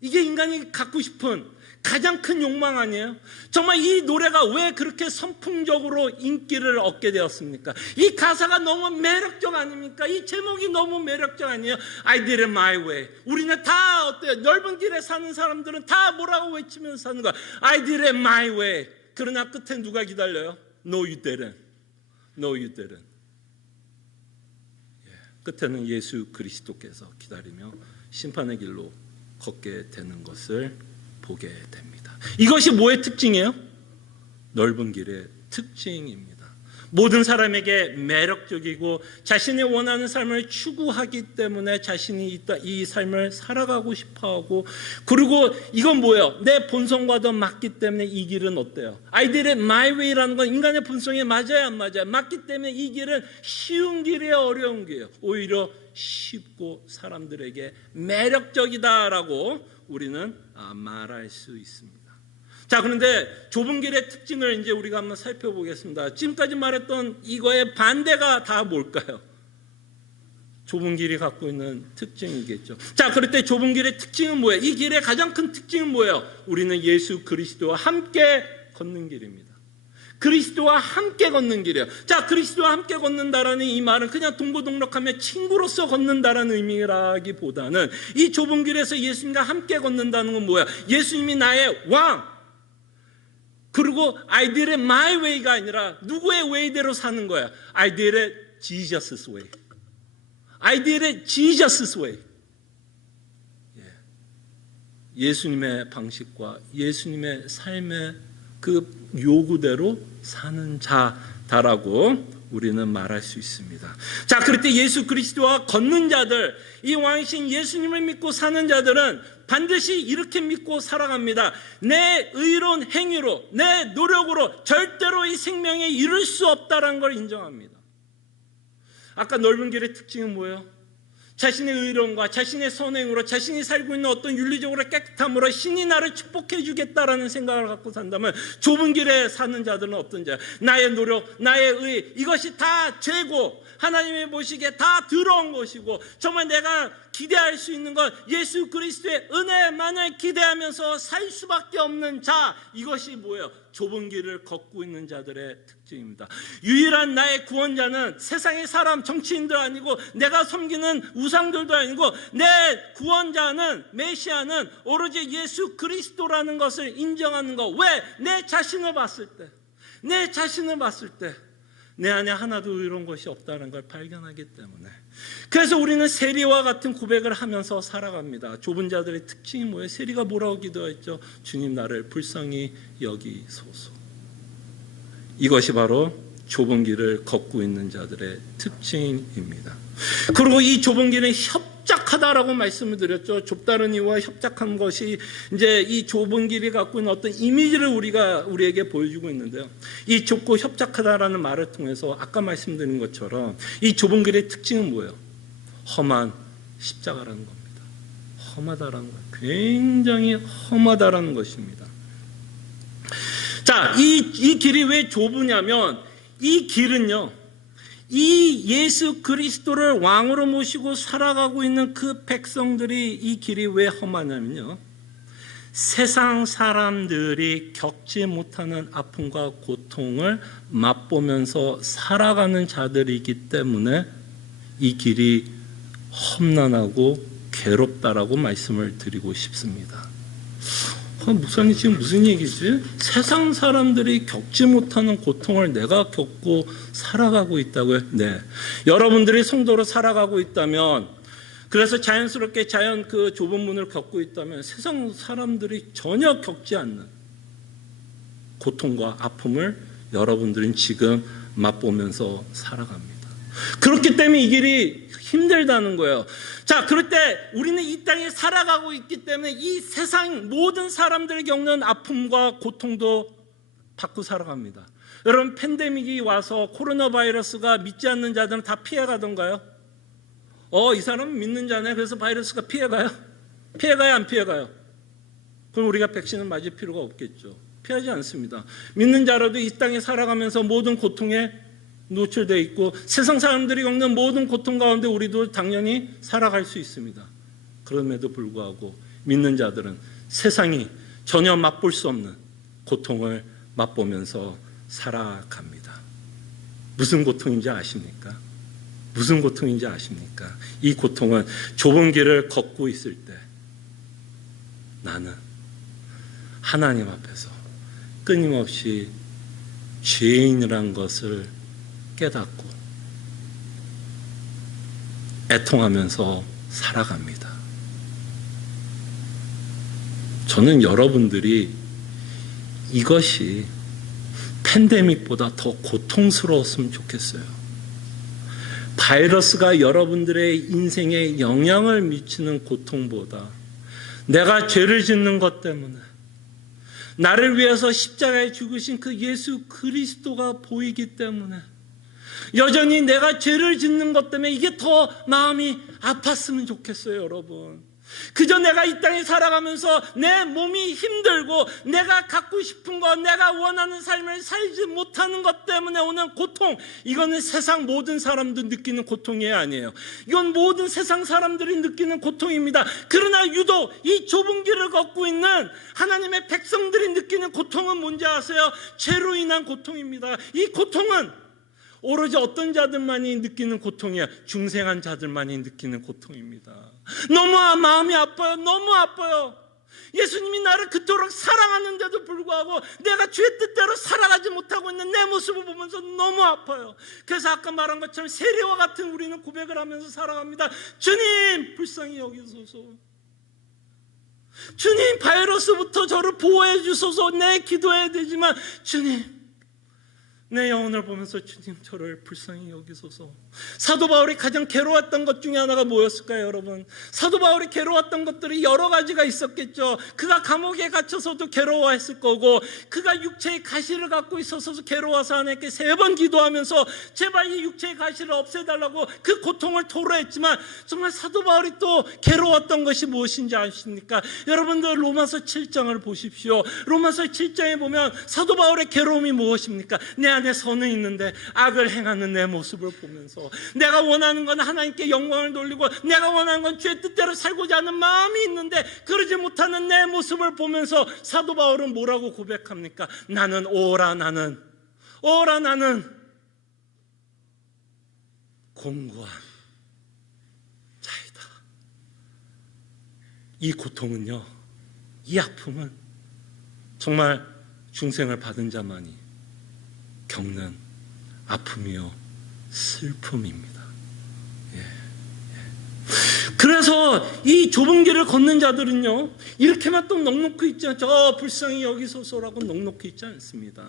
이게 인간이 갖고 싶은 가장 큰 욕망 아니에요? 정말 이 노래가 왜 그렇게 선풍적으로 인기를 얻게 되었습니까? 이 가사가 너무 매력적 아닙니까? 이 제목이 너무 매력적 아니에요? I did it my way. 우리는 다 어때요? 넓은 길에 사는 사람들은 다 뭐라고 외치면서 사는 거야? I did it my way. 그러나 끝에 누가 기다려요? No you didn't. No you didn't. 끝에는 예수 그리스도께서 기다리며 심판의 길로 걷게 되는 것을 보게 됩니다. 이것이 뭐의 특징이에요? 넓은 길의 특징입니다. 모든 사람에게 매력적이고 자신이 원하는 삶을 추구하기 때문에 자신이 이 삶을 살아가고 싶어하고 그리고 이건 뭐예요? 내 본성과도 맞기 때문에 이 길은 어때요? I did it my way라는 건 인간의 본성에 맞아요 안 맞아요? 맞기 때문에 이 길은 쉬운 길이에요 어려운 길이에요? 오히려 쉽고 사람들에게 매력적이다라고 우리는 말할 수 있습니다. 자, 그런데 좁은 길의 특징을 이제 우리가 한번 살펴보겠습니다. 지금까지 말했던 이거의 반대가 다 뭘까요? 좁은 길이 갖고 있는 특징이겠죠. 자, 그럴 때 좁은 길의 특징은 뭐예요? 이 길의 가장 큰 특징은 뭐예요? 우리는 예수 그리스도와 함께 걷는 길입니다. 그리스도와 함께 걷는 길이에요. 자, 그리스도와 함께 걷는다라는 이 말은 그냥 동고동락하며 친구로서 걷는다라는 의미라기보다는 이 좁은 길에서 예수님과 함께 걷는다는 건 뭐야? 예수님이 나의 왕. 그리고 I did it my way가 아니라 누구의 way대로 사는 거야? I did it Jesus' way. I did it Jesus' way. 예수님의 방식과 예수님의 삶의 그 요구대로 사는 자다라고 우리는 말할 수 있습니다. 자, 그럴 때 예수 그리스도와 걷는 자들, 이 왕이신 예수님을 믿고 사는 자들은 반드시 이렇게 믿고 살아갑니다. 내 의로운 행위로, 내 노력으로 절대로 이 생명에 이룰 수 없다는 걸 인정합니다. 아까 넓은 길의 특징은 뭐예요? 자신의 의로움과 자신의 선행으로 자신이 살고 있는 어떤 윤리적으로 깨끗함으로 신이 나를 축복해 주겠다라는 생각을 갖고 산다면, 좁은 길에 사는 자들은 어떤 자예요? 나의 노력, 나의 의, 이것이 다 죄고 하나님이 보시기에 다 더러운 것이고, 정말 내가 기대할 수 있는 건 예수 그리스도의 은혜만을 기대하면서 살 수밖에 없는 자, 이것이 뭐예요? 좁은 길을 걷고 있는 자들의 특징입니다. 유일한 나의 구원자는 세상의 사람, 정치인도 아니고 내가 섬기는 우상들도 아니고, 내 구원자는, 메시아는 오로지 예수 그리스도라는 것을 인정하는 것. 왜? 내 자신을 봤을 때, 내 자신을 봤을 때 내 안에 하나도 의로운 것이 없다는 걸 발견하기 때문에, 그래서 우리는 세리와 같은 고백을 하면서 살아갑니다. 좁은 자들의 특징이 뭐예요? 세리가 뭐라고 기도했죠? 주님, 나를 불쌍히 여기소서. 이것이 바로 좁은 길을 걷고 있는 자들의 특징입니다. 그리고 이 좁은 길은 협착하다라고 말씀을 드렸죠. 좁다는 이유와 협착한 것이 이제 이 좁은 길이 갖고 있는 어떤 이미지를 우리에게 보여주고 있는데요. 이 좁고 협착하다라는 말을 통해서 아까 말씀드린 것처럼 이 좁은 길의 특징은 뭐예요? 험한 십자가라는 겁니다. 험하다라는 거예요. 굉장히 험하다라는 것입니다. 자, 이 길이 왜 좁으냐면, 이 길은요, 이 예수 그리스도를 왕으로 모시고 살아가고 있는 그 백성들이, 이 길이 왜 험하냐면요, 세상 사람들이 겪지 못하는 아픔과 고통을 맛보면서 살아가는 자들이기 때문에 이 길이 험난하고 괴롭다라고 말씀을 드리고 싶습니다. 목사님 지금 무슨 얘기지? 세상 사람들이 겪지 못하는 고통을 내가 겪고 살아가고 있다고요? 네. 여러분들이 성도로 살아가고 있다면, 그래서 자연스럽게 그 좁은 문을 겪고 있다면 세상 사람들이 전혀 겪지 않는 고통과 아픔을 여러분들은 지금 맛보면서 살아갑니다. 그렇기 때문에 이 길이 힘들다는 거예요. 자, 그럴 때 우리는 이 땅에 살아가고 있기 때문에 이 세상 모든 사람들이 겪는 아픔과 고통도 받고 살아갑니다. 여러분, 팬데믹이 와서 코로나 바이러스가 믿지 않는 자들은 다 피해가던가요? 이 사람은 믿는 자네, 그래서 바이러스가 피해가요? 피해가요, 안 피해가요? 그럼 우리가 백신을 맞을 필요가 없겠죠. 피하지 않습니다. 믿는 자라도 이 땅에 살아가면서 모든 고통에 노출되어 있고, 세상 사람들이 겪는 모든 고통 가운데 우리도 당연히 살아갈 수 있습니다. 그럼에도 불구하고 믿는 자들은 세상이 전혀 맛볼 수 없는 고통을 맛보면서 살아갑니다. 무슨 고통인지 아십니까? 무슨 고통인지 아십니까? 이 고통은 좁은 길을 걷고 있을 때 나는 하나님 앞에서 끊임없이 죄인이란 것을 깨닫고 애통하면서 살아갑니다. 저는 여러분들이 이것이 팬데믹보다 더 고통스러웠으면 좋겠어요. 바이러스가 여러분들의 인생에 영향을 미치는 고통보다 내가 죄를 짓는 것 때문에 나를 위해서 십자가에 죽으신 그 예수 그리스도가 보이기 때문에 여전히 내가 죄를 짓는 것 때문에 이게 더 마음이 아팠으면 좋겠어요, 여러분. 그저 내가 이 땅에 살아가면서 내 몸이 힘들고 내가 갖고 싶은 것, 내가 원하는 삶을 살지 못하는 것 때문에 오는 고통, 이거는 세상 모든 사람도 느끼는 고통이 아니에요. 이건 모든 세상 사람들이 느끼는 고통입니다. 그러나 유독 이 좁은 길을 걷고 있는 하나님의 백성들이 느끼는 고통은 뭔지 아세요? 죄로 인한 고통입니다. 이 고통은 오로지 어떤 자들만이 느끼는 고통이야. 중생한 자들만이 느끼는 고통입니다. 너무 마음이 아파요. 너무 아파요. 예수님이 나를 그토록 사랑하는데도 불구하고 내가 주의 뜻대로 살아가지 못하고 있는 내 모습을 보면서 너무 아파요. 그래서 아까 말한 것처럼 세리와 같은 우리는 고백을 하면서 살아갑니다. 주님, 불쌍히 여기소서. 주님, 바이러스부터 저를 보호해 주소서. 내 기도해야 되지만 주님, 내 영혼을 보면서 주님 저를 불쌍히 여기소서. 사도 바울이 가장 괴로웠던 것 중에 하나가 뭐였을까요, 여러분? 사도 바울이 괴로웠던 것들이 여러 가지가 있었겠죠. 그가 감옥에 갇혀서도 괴로워했을 거고, 그가 육체의 가시를 갖고 있어서 괴로워서 하나님께 3번 기도하면서 제발 이 육체의 가시를 없애달라고 그 고통을 토로했지만, 정말 사도 바울이 또 괴로웠던 것이 무엇인지 아십니까? 여러분들 로마서 7장을 보십시오. 로마서 7장에 보면 사도 바울의 괴로움이 무엇입니까? 내 안에 선은 있는데 악을 행하는 내 모습을 보면서, 내가 원하는 건 하나님께 영광을 돌리고 내가 원하는 건 주의 뜻대로 살고자 하는 마음이 있는데 그러지 못하는 내 모습을 보면서 사도 바울은 뭐라고 고백합니까? 나는 오라 나는 공고한 자이다. 이 고통은요, 이 아픔은 정말 중생을 받은 자만이 겪는 아픔이요 슬픔입니다. 그래서 이 좁은 길을 걷는 자들은요, 이렇게만 또 넉넉히 있지 않죠. 저 불쌍히 여기소서라고 넉넉히 있지 않습니다.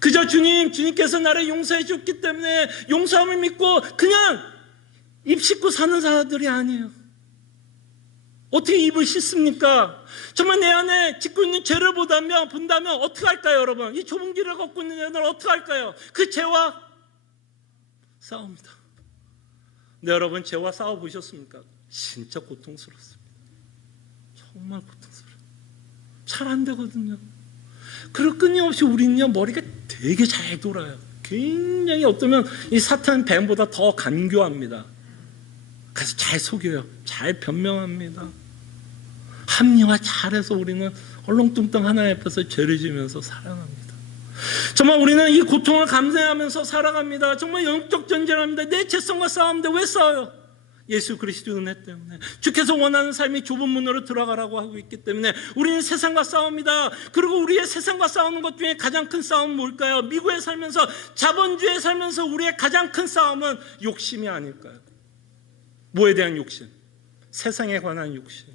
그저 주님께서 나를 용서해 줬기 때문에 용서함을 믿고 그냥 입 씻고 사는 자들이 아니에요. 어떻게 입을 씻습니까? 정말 내 안에 짓고 있는 죄를 본다면 어떻게 할까요, 여러분? 이 좁은 길을 걷고 있는 자들 어떻게 할까요? 그 죄와 싸웁니다. 네, 여러분, 죄와 싸워보셨습니까? 진짜 고통스럽습니다. 정말 고통스러워요. 잘 안 되거든요. 그리고 끊임없이 우리는요, 머리가 되게 잘 돌아요. 굉장히 어쩌면 이 사탄 뱀보다 더 간교합니다. 그래서 잘 속여요. 잘 변명합니다. 합리화 잘해서 우리는 얼렁뚱땅 하나님 앞에서 죄를 지면서 살아갑니다. 정말 우리는 이 고통을 감내하면서 살아갑니다. 정말 영적 전쟁합니다. 내 죄성과 싸우는데 왜 싸워요? 예수 그리스도 은혜 때문에, 주께서 원하는 삶이 좁은 문으로 들어가라고 하고 있기 때문에 우리는 세상과 싸웁니다. 그리고 우리의 세상과 싸우는 것 중에 가장 큰 싸움은 뭘까요? 미국에 살면서, 자본주의에 살면서 우리의 가장 큰 싸움은 욕심이 아닐까요? 뭐에 대한 욕심? 세상에 관한 욕심.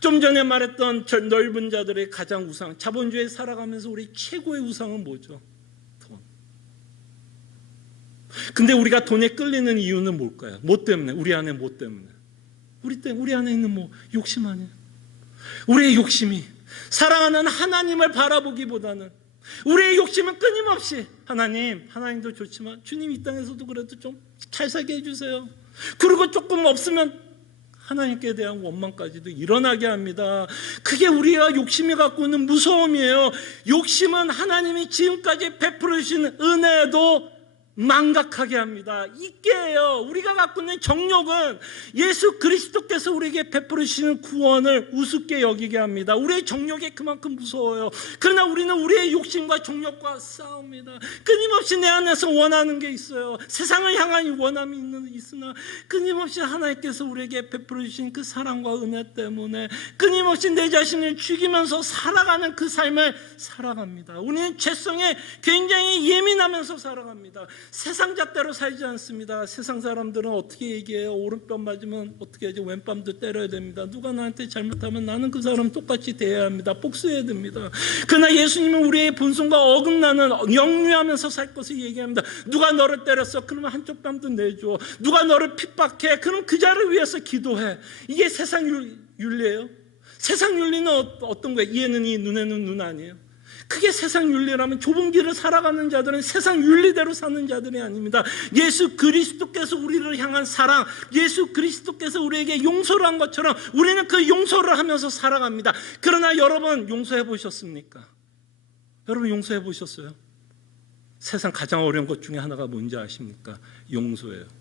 좀 전에 말했던 저 넓은 자들의 가장 우상, 자본주의에 살아가면서 우리 최고의 우상은 뭐죠? 돈. 근데 우리가 돈에 끌리는 이유는 뭘까요? 뭐 때문에? 우리 안에 뭐 때문에? 우리 안에 있는 뭐 욕심 아니에요? 우리의 욕심이 사랑하는 하나님을 바라보기보다는, 우리의 욕심은 끊임없이 하나님도 좋지만 주님 이 땅에서도 그래도 좀 잘 살게 해주세요. 그리고 조금 없으면 하나님께 대한 원망까지도 일어나게 합니다. 그게 우리가 욕심이 갖고 있는 무서움이에요. 욕심은 하나님이 지금까지 베풀어 주신 은혜도 망각하게 합니다. 있게 해요. 우리가 갖고 있는 정욕은 예수 그리스도께서 우리에게 베풀어 주시는 구원을 우습게 여기게 합니다. 우리의 정욕이 그만큼 무서워요. 그러나 우리는 우리의 욕심과 정욕과 싸웁니다. 끊임없이 내 안에서 원하는 게 있어요. 세상을 향한 원함이 있으나 끊임없이 하나님께서 우리에게 베풀어 주신 그 사랑과 은혜 때문에 끊임없이 내 자신을 죽이면서 살아가는 그 삶을 살아갑니다. 우리는 죄성에 굉장히 예민하면서 살아갑니다. 세상 잣대로 살지 않습니다. 세상 사람들은 어떻게 얘기해요? 오른뺨 맞으면 어떻게 하죠? 왼뺨도 때려야 됩니다. 누가 나한테 잘못하면 나는 그 사람 똑같이 대해야 합니다. 복수해야 됩니다. 그러나 예수님은 우리의 본성과 어긋나는 영유하면서 살 것을 얘기합니다. 누가 너를 때렸어? 그러면 한쪽 뺨도 내줘. 누가 너를 핍박해? 그럼 그 자를 위해서 기도해. 이게 세상 윤리예요. 세상 윤리는 어떤 거예요? 이에는 이, 눈에는 눈 아니에요. 그게 세상 윤리라면 좁은 길을 살아가는 자들은 세상 윤리대로 사는 자들이 아닙니다. 예수 그리스도께서 우리를 향한 사랑, 예수 그리스도께서 우리에게 용서를 한 것처럼 우리는 그 용서를 하면서 살아갑니다. 그러나 여러분 용서해 보셨습니까? 여러분 용서해 보셨어요? 세상 가장 어려운 것 중에 하나가 뭔지 아십니까? 용서예요.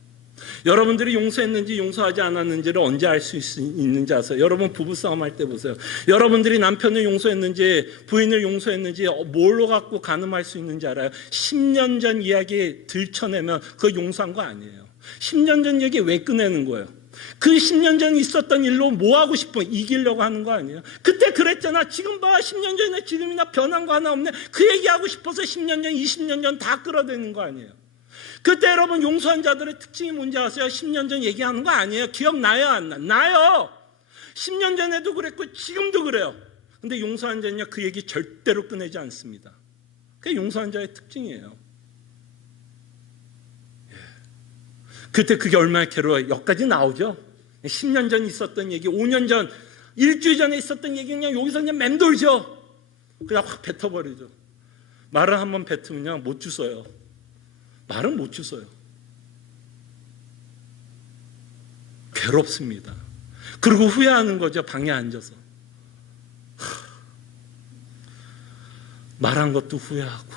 여러분들이 용서했는지 용서하지 않았는지를 언제 알 수 있는지 아세요? 여러분 부부싸움 할 때 보세요. 여러분들이 남편을 용서했는지 부인을 용서했는지 뭘로 갖고 가늠할 수 있는지 알아요? 10년 전 이야기 들춰내면 그거 용서한 거 아니에요. 10년 전 얘기 왜 꺼내는 거예요? 그 10년 전에 있었던 일로 뭐 하고 싶어? 이기려고 하는 거 아니에요? 그때 그랬잖아. 지금 봐. 10년 전에 지금이나 변한 거 하나 없네. 그 얘기하고 싶어서 10년 전, 20년 전 다 끌어대는 거 아니에요? 그때 여러분 용서한 자들의 특징이 뭔지 아세요? 10년 전 얘기하는 거 아니에요. 기억나요? 안 나? 나요. 10년 전에도 그랬고 지금도 그래요. 근데 용서한 자는요 그 얘기 절대로 꺼내지 않습니다. 그게 용서한 자의 특징이에요. 그때 그게 얼마나 괴로워요. 여기까지 나오죠. 10년 전 있었던 얘기, 5년 전, 일주일 전에 있었던 얘기 그냥 여기서 그냥 맴돌죠. 그냥 확 뱉어버리죠. 말을 한번 뱉으면요 못 주워요. 말은 못 주워요. 괴롭습니다. 그리고 후회하는 거죠. 방에 앉아서 말한 것도 후회하고,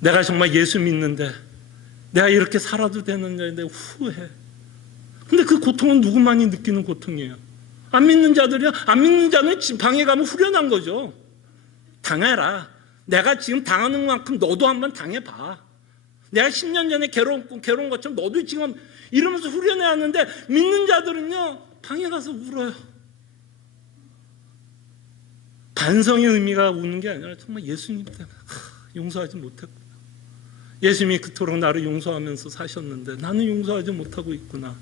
내가 정말 예수 믿는데 내가 이렇게 살아도 되는 자인데 후회. 근데 그 고통은 누구만이 느끼는 고통이에요. 안 믿는 자들이요. 안 믿는 자는 방에 가면 후련한 거죠. 당해라. 내가 지금 당하는 만큼 너도 한번 당해봐. 내가 10년 전에 괴로운 것처럼 너도 지금 이러면서 후련해하는데, 믿는 자들은요 방에 가서 울어요. 반성의 의미가 우는 게 아니라 정말 예수님 때문에 용서하지 못했구나. 예수님이 그토록 나를 용서하면서 사셨는데 나는 용서하지 못하고 있구나.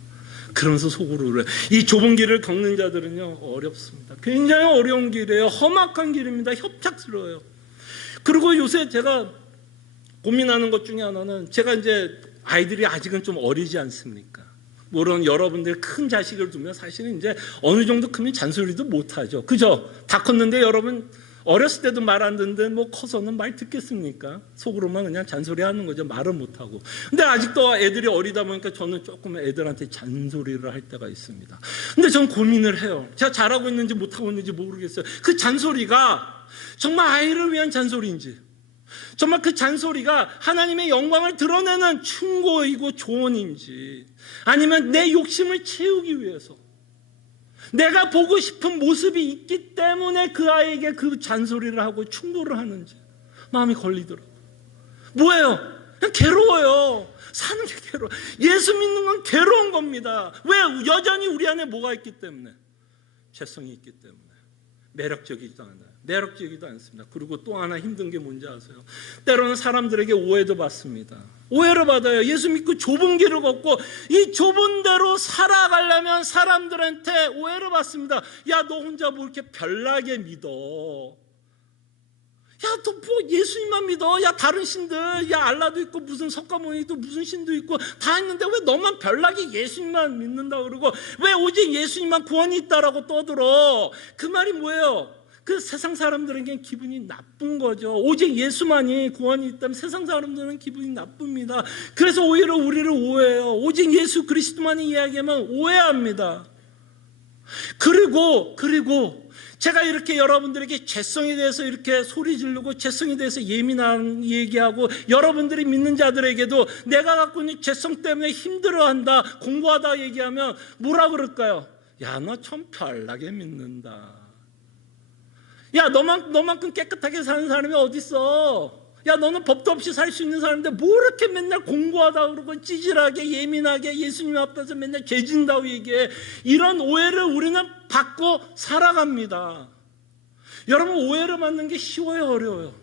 그러면서 속으로 울어요. 이 좁은 길을 걷는 자들은요 어렵습니다. 굉장히 어려운 길이에요. 험악한 길입니다. 협착스러워요. 그리고 요새 제가 고민하는 것 중에 하나는, 제가 이제 아이들이 아직은 좀 어리지 않습니까? 물론 여러분들 큰 자식을 두면 사실은 이제 어느 정도 크면 잔소리도 못하죠. 그죠? 다 컸는데 여러분 어렸을 때도 말 안 듣는데 뭐 커서는 말 듣겠습니까? 속으로만 그냥 잔소리 하는 거죠. 말은 못하고. 근데 아직도 애들이 어리다 보니까 저는 조금 애들한테 잔소리를 할 때가 있습니다. 근데 전 고민을 해요. 제가 잘하고 있는지 못하고 있는지 모르겠어요. 그 잔소리가 정말 아이를 위한 잔소리인지, 정말 그 잔소리가 하나님의 영광을 드러내는 충고이고 조언인지, 아니면 내 욕심을 채우기 위해서 내가 보고 싶은 모습이 있기 때문에 그 아이에게 그 잔소리를 하고 충고를 하는지 마음이 걸리더라고요. 뭐예요? 그냥 괴로워요. 사는 게 괴로워. 예수 믿는 건 괴로운 겁니다. 왜? 여전히 우리 안에 뭐가 있기 때문에? 죄성이 있기 때문에. 매력적이지도 않아요. 매력적이지도 않습니다. 그리고 또 하나 힘든 게 뭔지 아세요? 때로는 사람들에게 오해도 받습니다. 오해를 받아요. 예수 믿고 좁은 길을 걷고 이 좁은 데로 살아가려면 사람들한테 오해를 받습니다. 야, 너 혼자 뭐 이렇게 별나게 믿어. 야, 너 뭐 예수님만 믿어. 야, 다른 신들, 야, 알라도 있고 무슨 석가모니도 무슨 신도 있고 다 있는데 왜 너만 별나게 예수님만 믿는다 그러고, 왜 오직 예수님만 구원이 있다라고 떠들어. 그 말이 뭐예요? 그 세상 사람들에겐 기분이 나쁜 거죠. 오직 예수만이 구원이 있다면 세상 사람들은 기분이 나쁩니다. 그래서 오히려 우리를 오해해요. 오직 예수 그리스도만이 이야기하면 오해합니다. 그리고 제가 이렇게 여러분들에게 죄성에 대해서 이렇게 소리 지르고 죄성에 대해서 예민한 얘기하고, 여러분들이 믿는 자들에게도 내가 갖고 있는 죄성 때문에 힘들어한다, 공부하다 얘기하면 뭐라 그럴까요? 야, 너 참 별나게 믿는다. 야, 너만큼 깨끗하게 사는 사람이 어딨어? 야, 너는 법도 없이 살 수 있는 사람인데 뭐 이렇게 맨날 공부하다 그러고 찌질하게 예민하게 예수님 앞에서 맨날 죄진다고 얘기해. 이런 오해를 우리는 받고 살아갑니다. 여러분, 오해를 받는 게 쉬워요, 어려워요?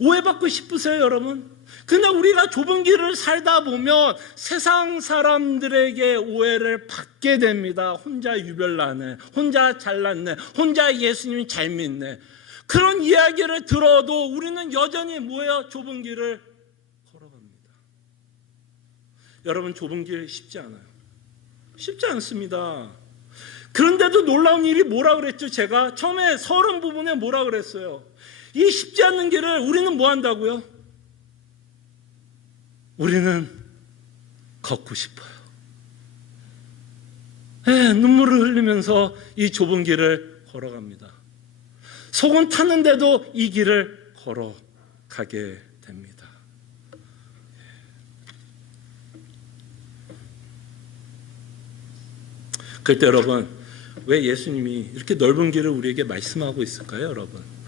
오해받고 싶으세요, 여러분? 그냥 우리가 좁은 길을 살다 보면 세상 사람들에게 오해를 받게 됩니다. 혼자 유별나네, 혼자 잘났네, 혼자 예수님 잘 믿네. 그런 이야기를 들어도 우리는 여전히 뭐예요? 좁은 길을 걸어갑니다. 여러분, 좁은 길 쉽지 않아요. 쉽지 않습니다. 그런데도 놀라운 일이 뭐라 그랬죠? 제가 처음에 서론 부분에 뭐라 그랬어요? 이 쉽지 않는 길을 우리는 뭐 한다고요? 우리는 걷고 싶어요. 네, 눈물을 흘리면서 이 좁은 길을 걸어갑니다. 속은 타는데도 이 길을 걸어가게 됩니다. 그때 여러분, 왜 예수님이 이렇게 넓은 길을 우리에게 말씀하고 있을까요, 여러분?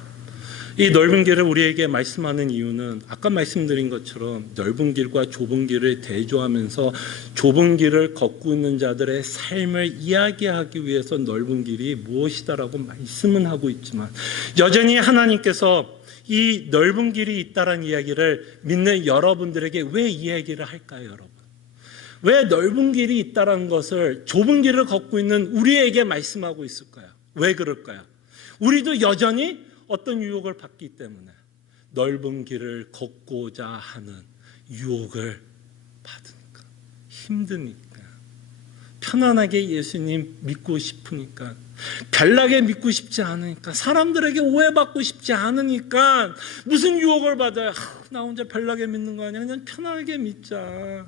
이 넓은 길을 우리에게 말씀하는 이유는 아까 말씀드린 것처럼 넓은 길과 좁은 길을 대조하면서 좁은 길을 걷고 있는 자들의 삶을 이야기하기 위해서 넓은 길이 무엇이다라고 말씀은 하고 있지만, 여전히 하나님께서 이 넓은 길이 있다라는 이야기를 믿는 여러분들에게 왜 이야기를 할까요, 여러분? 왜 넓은 길이 있다라는 것을 좁은 길을 걷고 있는 우리에게 말씀하고 있을까요? 왜 그럴까요? 우리도 여전히 어떤 유혹을 받기 때문에, 넓은 길을 걷고자 하는 유혹을 받으니까, 힘드니까, 편안하게 예수님 믿고 싶으니까, 별나게 믿고 싶지 않으니까, 사람들에게 오해받고 싶지 않으니까 무슨 유혹을 받아요? 나 혼자 별나게 믿는 거 아니야? 그냥 편하게 믿자.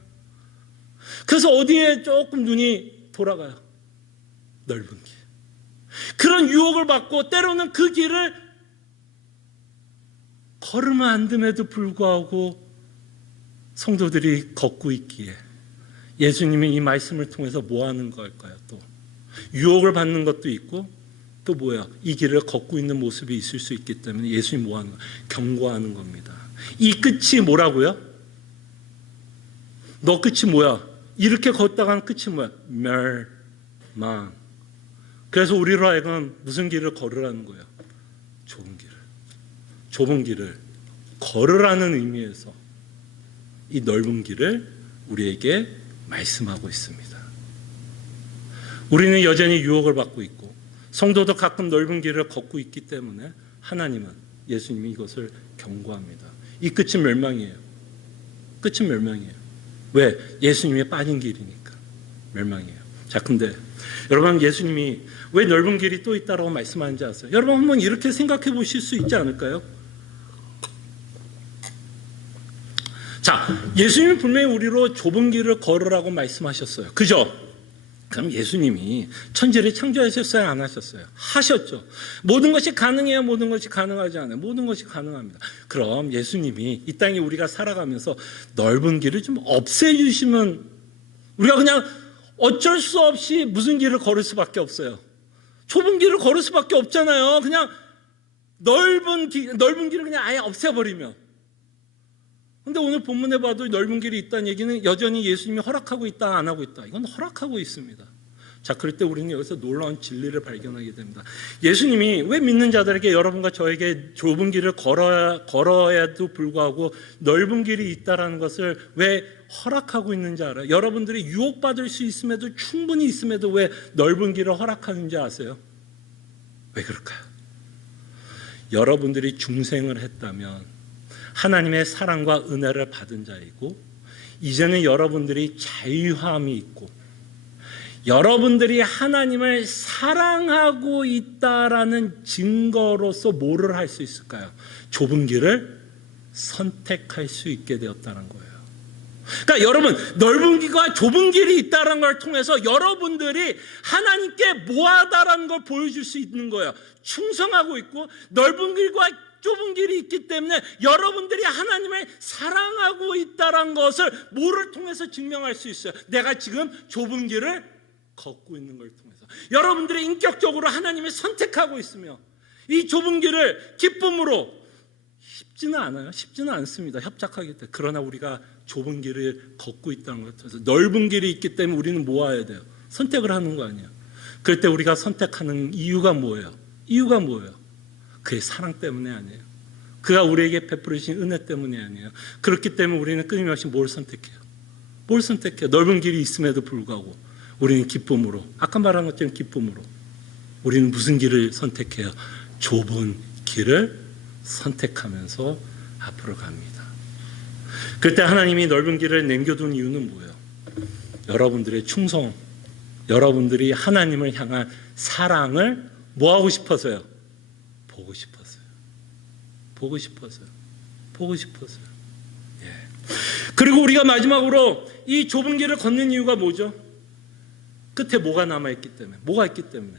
그래서 어디에 조금 눈이 돌아가요? 넓은 길. 그런 유혹을 받고 때로는 그 길을 걸으면 안 됨에도 불구하고 성도들이 걷고 있기에 예수님이 이 말씀을 통해서 뭐 하는 걸까요? 또 유혹을 받는 것도 있고 또 뭐야? 이 길을 걷고 있는 모습이 있을 수 있기 때문에 예수님이 뭐 하는 거예요? 경고하는 겁니다. 이 끝이 뭐라고요? 너 끝이 뭐야? 이렇게 걷다간 끝이 뭐야? 멸망. 그래서 우리로 하여금 무슨 길을 걸으라는 거예요? 좁은 길을. 좁은 길을 걸으라는 의미에서 이 넓은 길을 우리에게 말씀하고 있습니다. 우리는 여전히 유혹을 받고 있고 성도도 가끔 넓은 길을 걷고 있기 때문에 하나님은, 예수님이 이것을 경고합니다. 이 끝은 멸망이에요. 끝은 멸망이에요. 왜? 예수님이 빠진 길이니까 멸망이에요. 자, 근데 여러분, 예수님이 왜 넓은 길이 또 있다고 말씀하는지 아세요? 여러분 한번 이렇게 생각해 보실 수 있지 않을까요? 자, 예수님이 분명히 우리로 좁은 길을 걸으라고 말씀하셨어요. 그죠? 그럼 예수님이 천지를 창조하셨어요? 안 하셨어요? 하셨죠. 모든 것이 가능해요? 모든 것이 가능하지 않아요? 모든 것이 가능합니다. 그럼 예수님이 이 땅에 우리가 살아가면서 넓은 길을 좀 없애주시면 우리가 그냥 어쩔 수 없이 무슨 길을 걸을 수밖에 없어요. 좁은 길을 걸을 수밖에 없잖아요. 그냥 넓은 길을 그냥 아예 없애버리면. 근데 오늘 본문에 봐도 넓은 길이 있다는 얘기는 여전히 예수님이 허락하고 있다, 안 하고 있다. 이건 허락하고 있습니다. 자, 그럴 때 우리는 여기서 놀라운 진리를 발견하게 됩니다. 예수님이 왜 믿는 자들에게, 여러분과 저에게 좁은 길을 걸어야도 불구하고 넓은 길이 있다는 것을 왜 허락하고 있는지 알아요? 여러분들이 유혹받을 수 있음에도, 충분히 있음에도 왜 넓은 길을 허락하는지 아세요? 왜 그럴까요? 여러분들이 중생을 했다면 하나님의 사랑과 은혜를 받은 자이고, 이제는 여러분들이 자유함이 있고 여러분들이 하나님을 사랑하고 있다라는 증거로서 뭐를 할 수 있을까요? 좁은 길을 선택할 수 있게 되었다는 거예요. 그러니까 여러분, 넓은 길과 좁은 길이 있다는 걸 통해서 여러분들이 하나님께 뭐하다라는 걸 보여줄 수 있는 거예요. 충성하고 있고 넓은 길과 좁은 길이 있기 때문에 여러분들이 하나님을 사랑하고 있다는 것을 뭐를 통해서 증명할 수 있어요? 내가 지금 좁은 길을 걷고 있는 걸 통해서 여러분들이 인격적으로 하나님을 선택하고 있으며 이 좁은 길을 기쁨으로, 쉽지는 않아요. 쉽지는 않습니다. 협착하기 때문에. 그러나 우리가 좁은 길을 걷고 있다는 것 같아서 넓은 길이 있기 때문에 우리는 뭐 해야 돼요? 선택을 하는 거 아니에요. 그럴 때 우리가 선택하는 이유가 뭐예요? 이유가 뭐예요? 그의 사랑 때문에 아니에요. 그가 우리에게 베풀으신 은혜 때문에 아니에요. 그렇기 때문에 우리는 끊임없이 뭘 선택해요? 뭘 선택해요? 넓은 길이 있음에도 불구하고 우리는 기쁨으로, 아까 말한 것처럼 기쁨으로 우리는 무슨 길을 선택해요? 좁은 길을 선택하면서 앞으로 갑니다. 그때 하나님이 넓은 길을 남겨둔 이유는 뭐예요? 여러분들의 충성, 여러분들이 하나님을 향한 사랑을 뭐 하고 싶어서요? 보고 싶었어요. 보고 싶었어요. 보고 싶었어요. 예. 그리고 우리가 마지막으로 이 좁은 길을 걷는 이유가 뭐죠? 끝에 뭐가 남아있기 때문에. 뭐가 있기 때문에?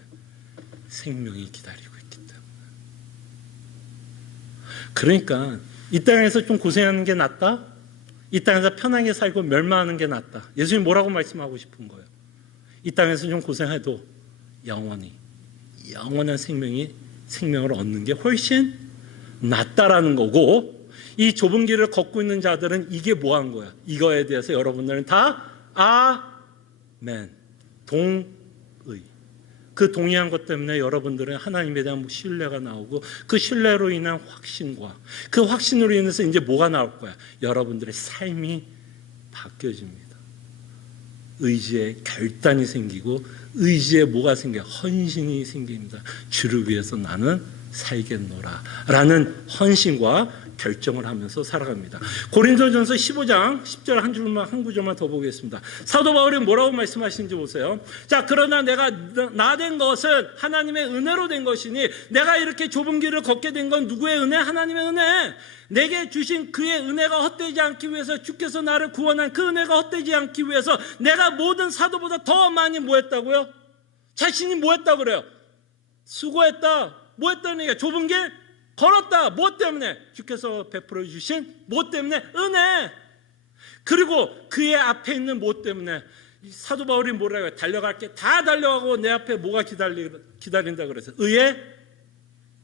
생명이 기다리고 있기 때문에. 그러니까 이 땅에서 좀 고생하는 게 낫다? 이 땅에서 편하게 살고 멸망하는 게 낫다. 예수님 뭐라고 말씀하고 싶은 거예요? 이 땅에서 좀 고생해도 영원한 생명을 얻는 게 훨씬 낫다라는 거고, 이 좁은 길을 걷고 있는 자들은 이게 뭐 한 거야? 이거에 대해서 여러분들은 다 아멘, 동의. 그 동의한 것 때문에 여러분들은 하나님에 대한 신뢰가 나오고, 그 신뢰로 인한 확신과 그 확신으로 인해서 이제 뭐가 나올 거야? 여러분들의 삶이 바뀌어집니다. 의지의 결단이 생기고, 의지에 뭐가 생겨요? 헌신이 생깁니다. 주를 위해서 나는 살겠노라 라는 헌신과 결정을 하면서 살아갑니다. 고린도전서 15장 10절 한 구절만 더 보겠습니다. 사도 바울이 뭐라고 말씀하시는지 보세요. 자, 그러나 내가 나 된 것은 하나님의 은혜로 된 것이니 내가 이렇게 좁은 길을 걷게 된 건 누구의 은혜? 하나님의 은혜. 내게 주신 그의 은혜가 헛되지 않기 위해서, 주께서 나를 구원한 그 은혜가 헛되지 않기 위해서 내가 모든 사도보다 더 많이 뭐 했다고요? 자신이 뭐 했다고 그래요? 수고했다. 뭐 했다는 얘기야? 좁은 길 걸었다. 뭐 때문에? 주께서 베풀어 주신 뭐 때문에? 은혜. 그리고 그의 앞에 있는 뭐 때문에? 사도 바울이 뭐라고 해요? 달려갈 게 다 달려가고 내 앞에 뭐가 기다린다 그래서 의의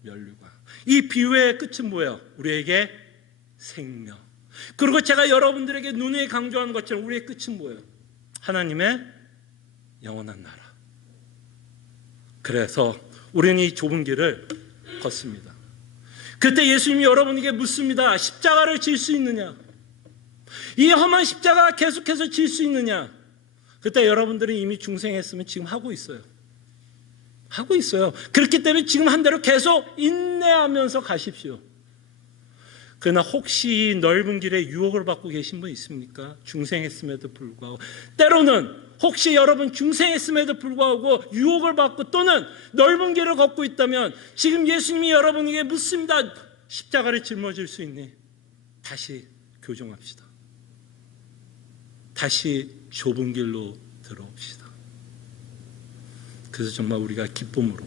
면류관. 이 비유의 끝은 뭐예요? 우리에게 생명. 그리고 제가 여러분들에게 누누이 강조하는 것처럼 우리의 끝은 뭐예요? 하나님의 영원한 나라. 그래서 우리는 이 좁은 길을 걷습니다. 그때 예수님이 여러분에게 묻습니다. 십자가를 질 수 있느냐? 이 험한 십자가 계속해서 질 수 있느냐? 그때 여러분들이 이미 중생했으면 지금 하고 있어요. 하고 있어요. 그렇기 때문에 지금 한 대로 계속 인내하면서 가십시오. 그러나 혹시 이 넓은 길에 유혹을 받고 계신 분 있습니까? 중생했음에도 불구하고. 때로는 혹시 여러분 중생했음에도 불구하고 유혹을 받고 또는 넓은 길을 걷고 있다면 지금 예수님이 여러분에게 묻습니다. 십자가를 짊어질 수 있니? 다시 교정합시다. 다시 좁은 길로 들어옵시다. 그래서 정말 우리가 기쁨으로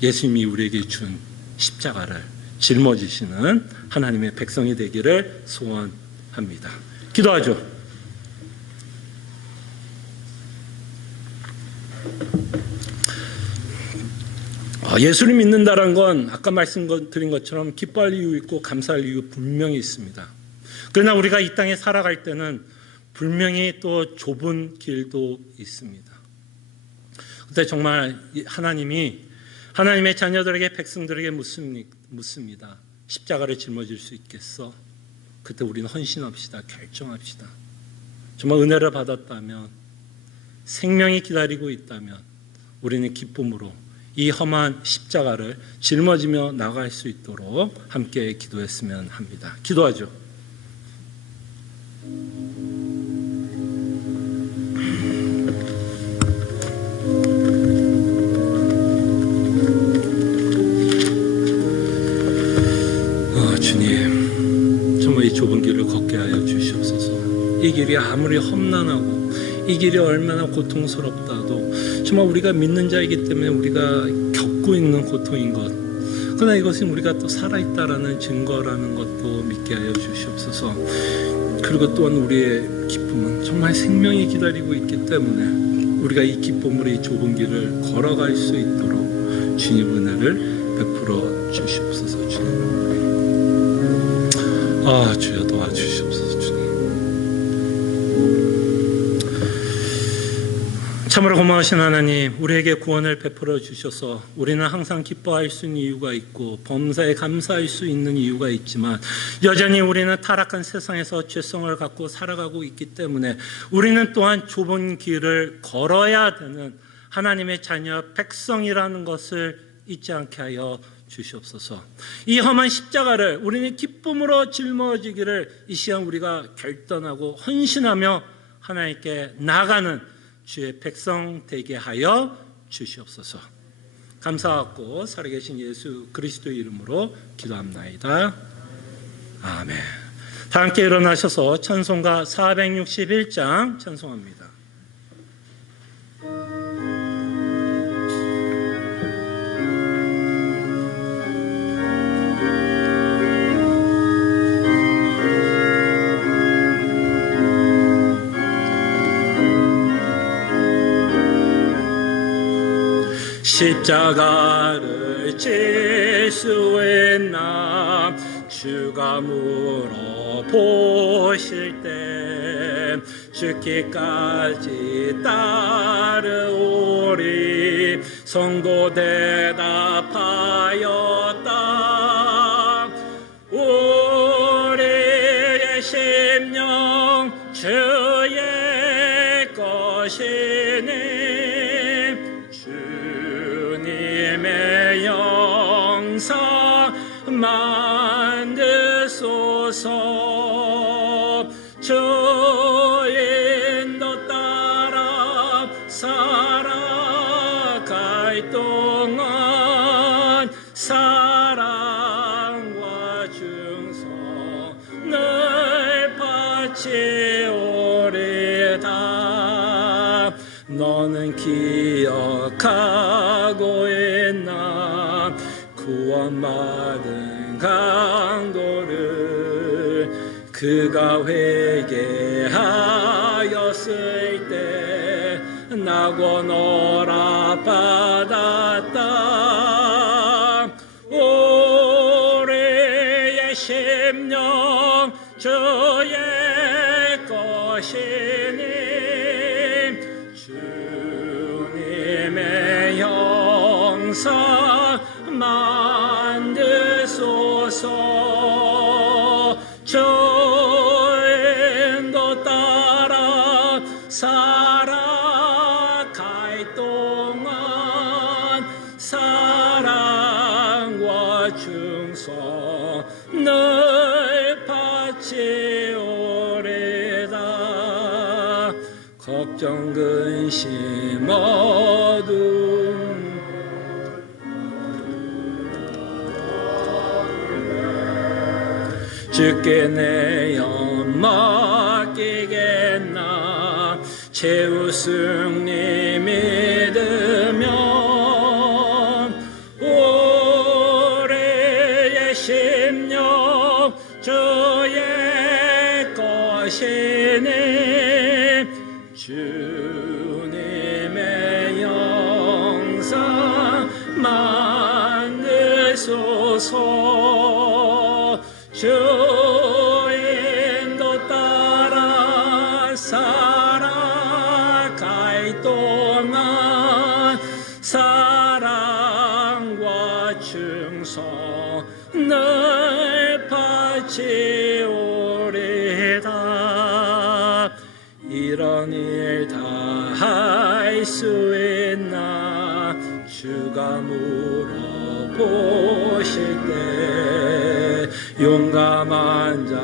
예수님이 우리에게 준 십자가를 짊어지시는 하나님의 백성이 되기를 소원합니다. 기도하죠. 예수를 믿는다는 건 아까 말씀드린 것처럼 기뻐할 이유 있고 감사할 이유 분명히 있습니다. 그러나 우리가 이 땅에 살아갈 때는 분명히 또 좁은 길도 있습니다. 그때 정말 하나님의 자녀들에게, 백성들에게 묻습니다. 십자가를 짊어질 수 있겠어? 그때 우리는 헌신합시다. 결정합시다. 정말 은혜를 받았다면, 생명이 기다리고 있다면 우리는 기쁨으로 이 험한 십자가를 짊어지며 나갈 수 있도록 함께 기도했으면 합니다. 기도하죠. 주님, 정말 이 좁은 길을 걷게 하여 주시옵소서. 이 길이 아무리 험난하고 이 길이 얼마나 고통스럽다도 정말 우리가 믿는 자이기 때문에 우리가 겪고 있는 고통인 것, 그러나 이것은 우리가 또 살아있다라는 증거라는 것도 믿게 하여 주시옵소서. 그리고 또한 우리의 기쁨은 정말 생명이 기다리고 있기 때문에 우리가 이 기쁨으로 이 좁은 길을 걸어갈 수 있도록 주님 은혜를 베풀어 주시옵소서. 주님, 주여 도와주시옵소서. 주님, 참으로 고마우신 하나님, 우리에게 구원을 베풀어 주셔서 우리는 항상 기뻐할 수 있는 이유가 있고 범사에 감사할 수 있는 이유가 있지만 여전히 우리는 타락한 세상에서 죄성을 갖고 살아가고 있기 때문에 우리는 또한 좁은 길을 걸어야 되는 하나님의 자녀 백성이라는 것을 잊지 않게 하여 주시옵소서. 이 험한 십자가를 우리는 기쁨으로 짊어지기를 이 시간 우리가 결단하고 헌신하며 하나님께 나가는 주의 백성 되게 하여 주시옵소서. 감사하고 살아계신 예수 그리스도의 이름으로 기도합나이다. 아멘. 다 함께 일어나셔서 찬송가 461장 찬송합니다. 십자가를 질 수 있나 주가 물어보실 때 죽기까지 따르오리. 성도 대답하였다. 우리의 심령 주의 것이니 주님의 영상 만드소서. 주의 인도 따라 살아갈 동안 사랑과 충성을 바치오리다. 너는 기억하고 있나 구원받은 강도를. 그가 회개하였을 때 낙원허락 받았다. 올해의 심령 주의 것이니 주님의 형상 만드소서. 주의 인도 따라 살아갈 동안 사랑과 충성을 바치오리다. 걱정 근심 어둠 주께 내 영 맡기겠나. 최우승리 믿으면 올해의 심령 주의 것이니 주님의 영상 만드소서. 주의 인도 따라 살아갈 동안 사랑과 충성을 바치오리다. 이런 일 다 할 수 있나 주가 물어보실 때 용감한 자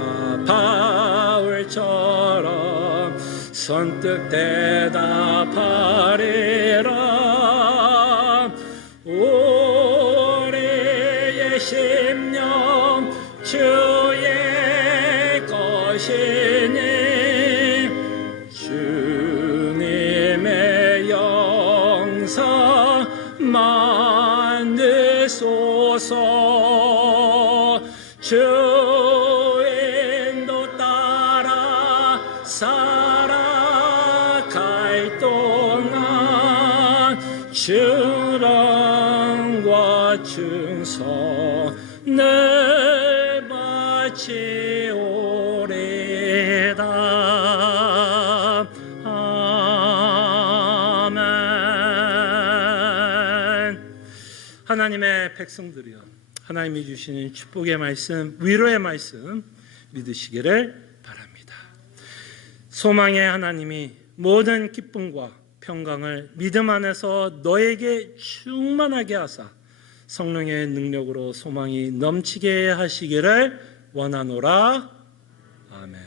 바울처럼 선뜻 대답하리라. 올해의 심령 주의 것이니 주님의 영상 만드소서. 주의 인도 따라 살아갈 동안 주랑과 충성을 바치오리다. 아멘. 하나님의 백성들이여, 하나님이 주시는 축복의 말씀, 위로의 말씀 믿으시기를 바랍니다. 소망의 하나님이 모든 기쁨과 평강을 믿음 안에서 너에게 충만하게 하사 성령의 능력으로 소망이 넘치게 하시기를 원하노라. 아멘.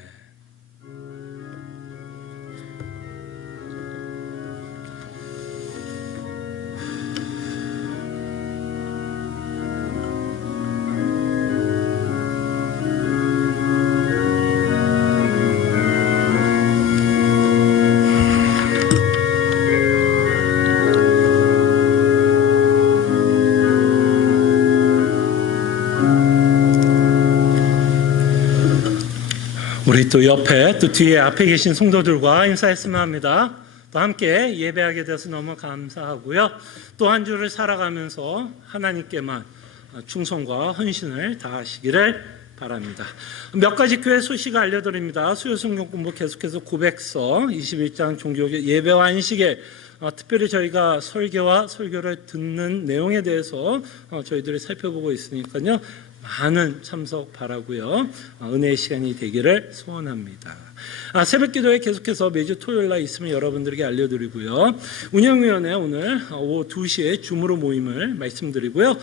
우리 또 옆에 또 뒤에 앞에 계신 성도들과 인사했으면 합니다. 또 함께 예배하게 돼서 너무 감사하고요. 또 한 주를 살아가면서 하나님께만 충성과 헌신을 다하시기를 바랍니다. 몇 가지 교회 소식을 알려드립니다. 수요 성경 공부 계속해서 고백서 21장 종교 예배와 안식일, 특별히 저희가 설교와 설교를 듣는 내용에 대해서 저희들이 살펴보고 있으니까요. 많은 참석 바라고요. 은혜의 시간이 되기를 소원합니다. 새벽기도에 계속해서 매주 토요일날 있으면 여러분들에게 알려드리고요. 운영위원회 오늘 오후 2시에 줌으로 모임을 말씀드리고요.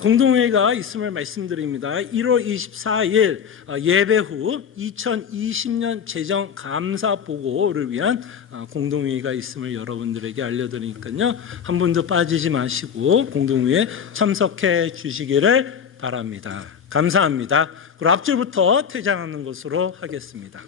공동회의가 있음을 말씀드립니다. 1월 24일 예배 후 2020년 재정감사보고를 위한 공동회의가 있음을 여러분들에게 알려드리니까요. 한 분도 빠지지 마시고 공동회의에 참석해 주시기를 바랍니다. 감사합니다. 그리고 앞줄부터 퇴장하는 것으로 하겠습니다.